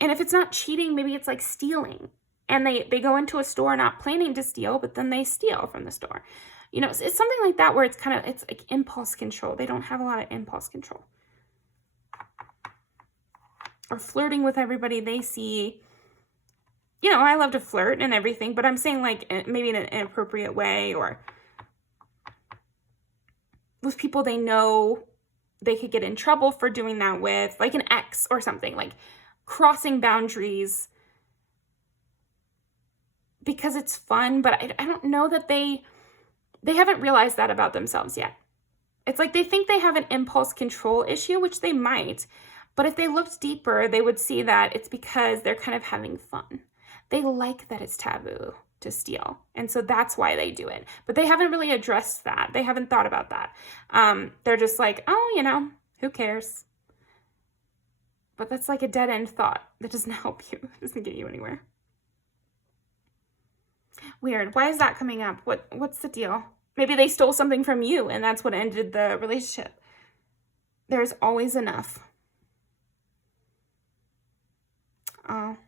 And if it's not cheating, maybe it's like stealing. And they go into a store not planning to steal, but then they steal from the store. You know, it's something like that, where it's kind of, it's like impulse control. They don't have a lot of impulse control. Or flirting with everybody they see. You know, I love to flirt and everything, but I'm saying like maybe in an inappropriate way, or with people they know they could get in trouble for doing that with, like an ex or something, like crossing boundaries because it's fun. But I don't know that they haven't realized that about themselves yet. It's like they think they have an impulse control issue, which they might, but if they looked deeper, they would see that it's because they're kind of having fun. They like that it's taboo to steal, and so that's why they do it. But they haven't really addressed that. They haven't thought about that. They're just like, oh, you know, who cares? But that's like a dead-end thought. That doesn't help you. It doesn't get you anywhere. Weird. Why is that coming up? What's the deal? Maybe they stole something from you, and that's what ended the relationship. There's always enough. Oh.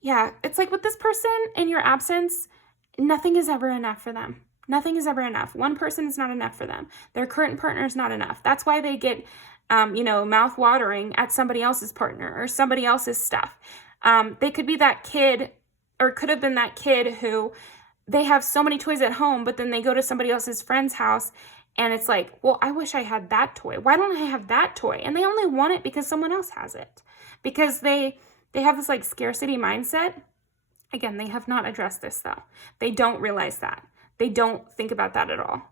Yeah, it's like with this person in your absence, nothing is ever enough for them. Nothing is ever enough. One person is not enough for them. Their current partner is not enough. That's why they get, you know, mouth-watering at somebody else's partner or somebody else's stuff. They could be that kid, or could have been that kid who they have so many toys at home, but then they go to somebody else's friend's house and it's like, well, I wish I had that toy. Why don't I have that toy? And they only want it because someone else has it. Because they have this like scarcity mindset. Again, they have not addressed this though. They don't realize that. They don't think about that at all.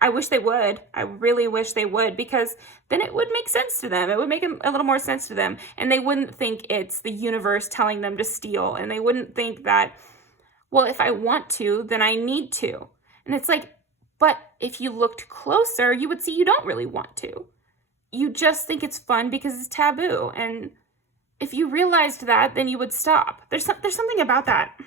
I wish they would. I really wish they would, because then it would make sense to them. It would make a little more sense to them. And they wouldn't think it's the universe telling them to steal. And they wouldn't think that, well, if I want to, then I need to. And it's like, but if you looked closer, you would see you don't really want to. You just think it's fun because it's taboo. And if you realized that, then you would stop. There's something about that.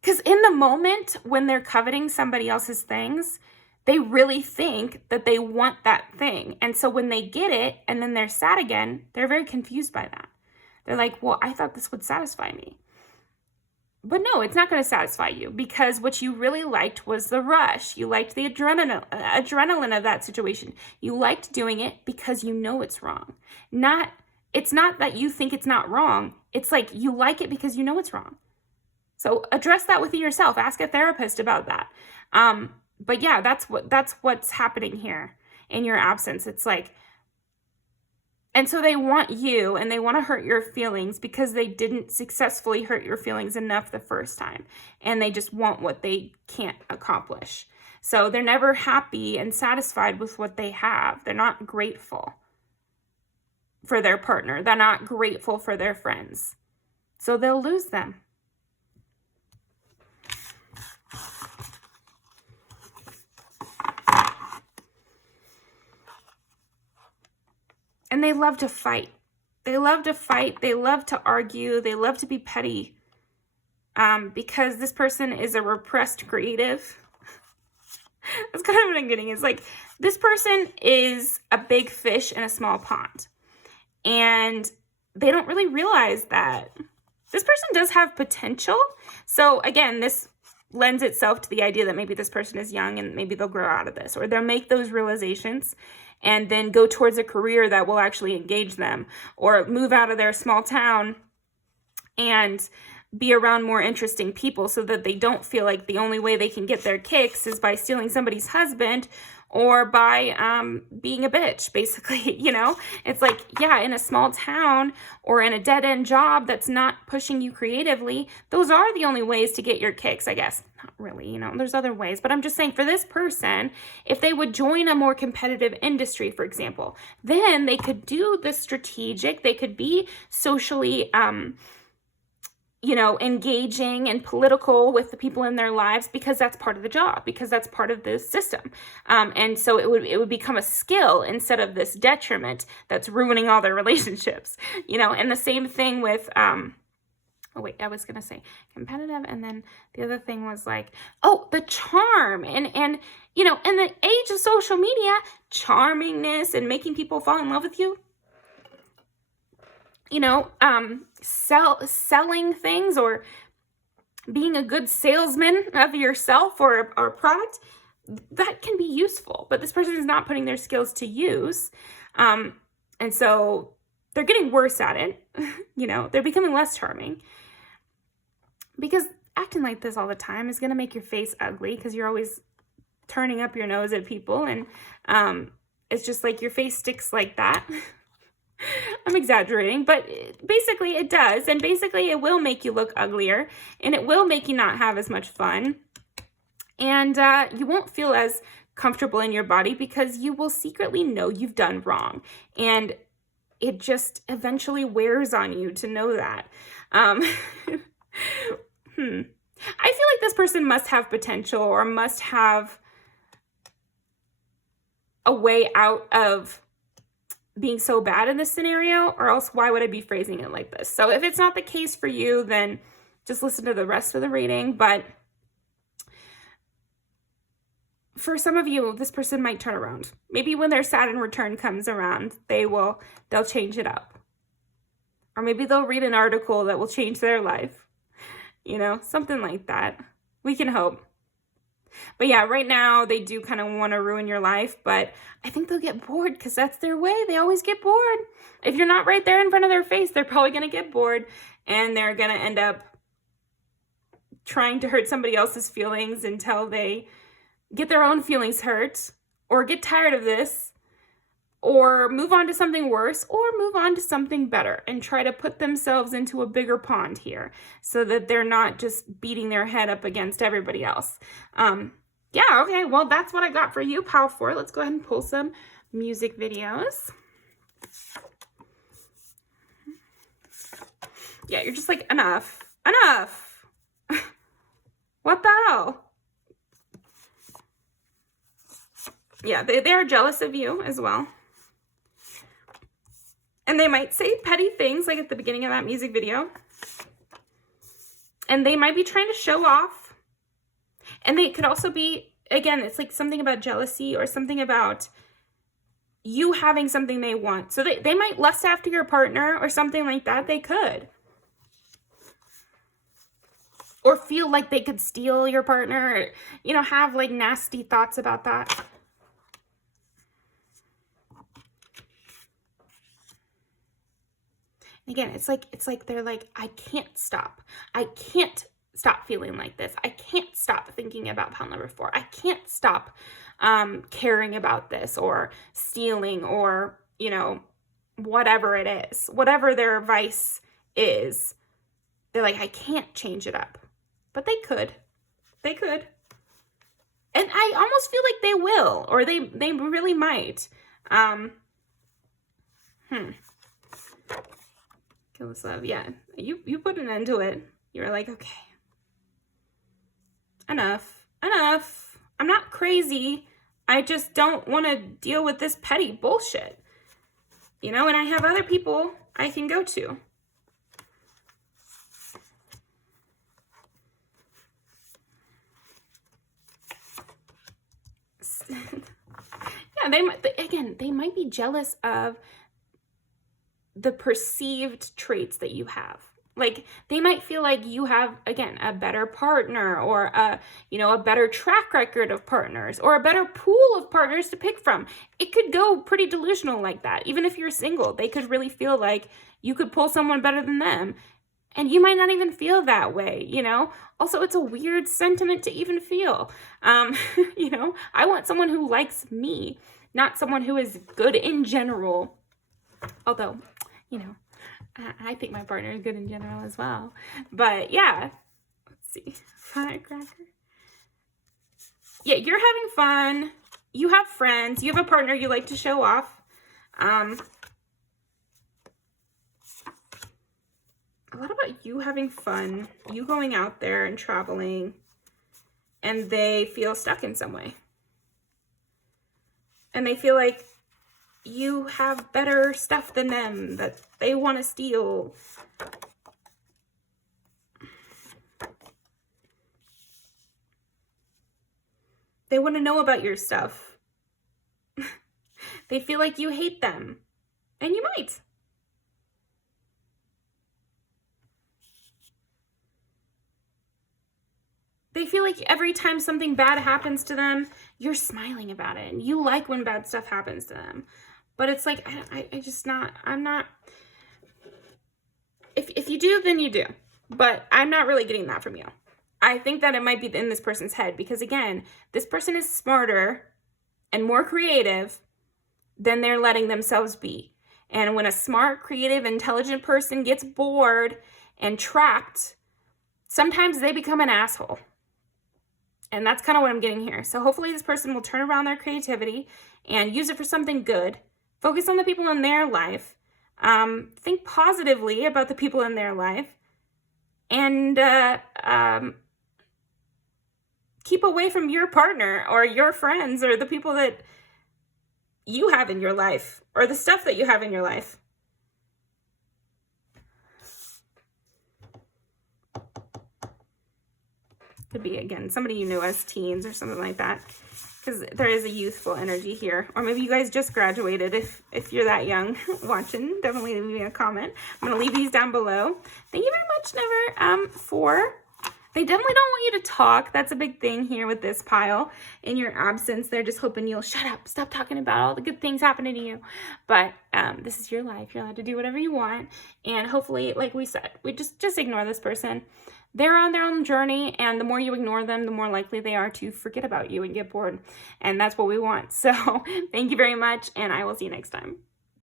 Because in the moment when they're coveting somebody else's things, they really think that they want that thing. And so when they get it and then they're sad again, they're very confused by that. They're like, well, I thought this would satisfy me. But no, it's not going to satisfy you, because what you really liked was the rush. You liked the adrenaline of that situation. You liked doing it because you know it's wrong. It's not that you think it's not wrong. It's like you like it because you know it's wrong. So address that within yourself. Ask a therapist about that. But yeah, that's what's happening here in your absence. It's like, and so they want you, and they want to hurt your feelings because they didn't successfully hurt your feelings enough the first time. And they just want what they can't accomplish. So they're never happy and satisfied with what they have. They're not grateful for their partner. They're not grateful for their friends. So they'll lose them. And they love to fight. They love to fight. They love to argue. They love to be petty. Because this person is a repressed creative. That's kind of what I'm getting. It's like, this person is a big fish in a small pond. And they don't really realize that this person does have potential. So again, this lends itself to the idea that maybe this person is young and maybe they'll grow out of this, or they'll make those realizations and then go towards a career that will actually engage them, or move out of their small town and be around more interesting people so that they don't feel like the only way they can get their kicks is by stealing somebody's husband or by being a bitch, basically. You know, it's like, yeah, in a small town or in a dead-end job that's not pushing you creatively, those are the only ways to get your kicks, I guess. Not really, you know, there's other ways, but I'm just saying, for this person, if they would join a more competitive industry, for example, then they could do the strategic, they could be socially you know, engaging and political with the people in their lives, because that's part of the job, because that's part of the system. And so it would become a skill instead of this detriment that's ruining all their relationships, you know. And the same thing with, oh wait, I was going to say competitive. And then the other thing was like, oh, the charm and, you know, in the age of social media, charmingness and making people fall in love with you, you know, selling things or being a good salesman of yourself or a product, that can be useful. But this person is not putting their skills to use. And so they're getting worse at it. You know, they're becoming less charming, because acting like this all the time is going to make your face ugly, because you're always turning up your nose at people. And it's just like your face sticks like that. I'm exaggerating, but basically it does. And basically it will make you look uglier, and it will make you not have as much fun. And you won't feel as comfortable in your body, because you will secretly know you've done wrong. And it just eventually wears on you to know that. I feel like this person must have potential, or must have a way out of being so bad in this scenario, or else why would I be phrasing it like this? So if it's not the case for you, then just listen to the rest of the reading. But for some of you, this person might turn around. Maybe when their Saturn return comes around, they'll change it up. Or maybe they'll read an article that will change their life. You know, something like that. We can hope. But yeah, right now they do kind of want to ruin your life, but I think they'll get bored, because that's their way. They always get bored. If you're not right there in front of their face, they're probably going to get bored, and they're going to end up trying to hurt somebody else's feelings until they get their own feelings hurt, or get tired of this, or move on to something worse, or move on to something better and try to put themselves into a bigger pond here, so that they're not just beating their head up against everybody else. Yeah, okay, well, that's what I got for you, Pile 4. Let's go ahead and pull some music videos. Yeah, you're just like, enough. What the hell? Yeah, they are jealous of you as well. And they might say petty things, like at the beginning of that music video. And they might be trying to show off. And they could also be, again, it's like something about jealousy, or something about you having something they want. So they might lust after your partner or something like that. They could. Or feel like they could steal your partner, or, you know, have like nasty thoughts about that. Again, it's like they're like, I can't stop. I can't stop feeling like this. I can't stop thinking about pile number 4. I can't stop caring about this, or stealing, or, you know, whatever it is. Whatever their vice is, they're like, I can't change it up. But they could. They could. And I almost feel like they will, or they really might. Kill this love. Yeah, you put an end to it. You were like, okay, enough. I'm not crazy. I just don't want to deal with this petty bullshit. You know, and I have other people I can go to. yeah, they might be jealous of the perceived traits that you have. Like, they might feel like you have, again, a better partner, or a better track record of partners, or a better pool of partners to pick from. It could go pretty delusional like that. Even if you're single, they could really feel like you could pull someone better than them. And you might not even feel that way, Also, it's a weird sentiment to even feel. I want someone who likes me, not someone who is good in general. Although, I think my partner is good in general as well. But yeah, let's see. Firecracker. Yeah, you're having fun. You have friends. You have a partner you like to show off. A lot about you having fun, you going out there and traveling, and they feel stuck in some way. And they feel like you have better stuff than them that they want to steal. They want to know about your stuff. They feel like you hate them. And you might. They feel like every time something bad happens to them, you're smiling about it. And you like when bad stuff happens to them. But it's like, I'm not. If you do, then you do. But I'm not really getting that from you. I think that it might be in this person's head. Because again, this person is smarter and more creative than they're letting themselves be. And when a smart, creative, intelligent person gets bored and trapped, sometimes they become an asshole. And that's kind of what I'm getting here. So hopefully this person will turn around their creativity and use it for something good. Focus on the people in their life. Think positively about the people in their life. And keep away from your partner or your friends or the people that you have in your life or the stuff that you have in your life. Could be, again, somebody you knew as teens or something like that, because there is a youthful energy here. Or maybe you guys just graduated. If you're that young watching, definitely leave me a comment. I'm going to leave these down below. Thank you very much, Never. They definitely don't want you to talk. That's a big thing here with this pile. In your absence, they're just hoping you'll shut up, stop talking about all the good things happening to you. But this is your life. You're allowed to do whatever you want. And hopefully, like we said, we just ignore this person. They're on their own journey, and the more you ignore them, the more likely they are to forget about you and get bored. And that's what we want. So thank you very much, and I will see you next time.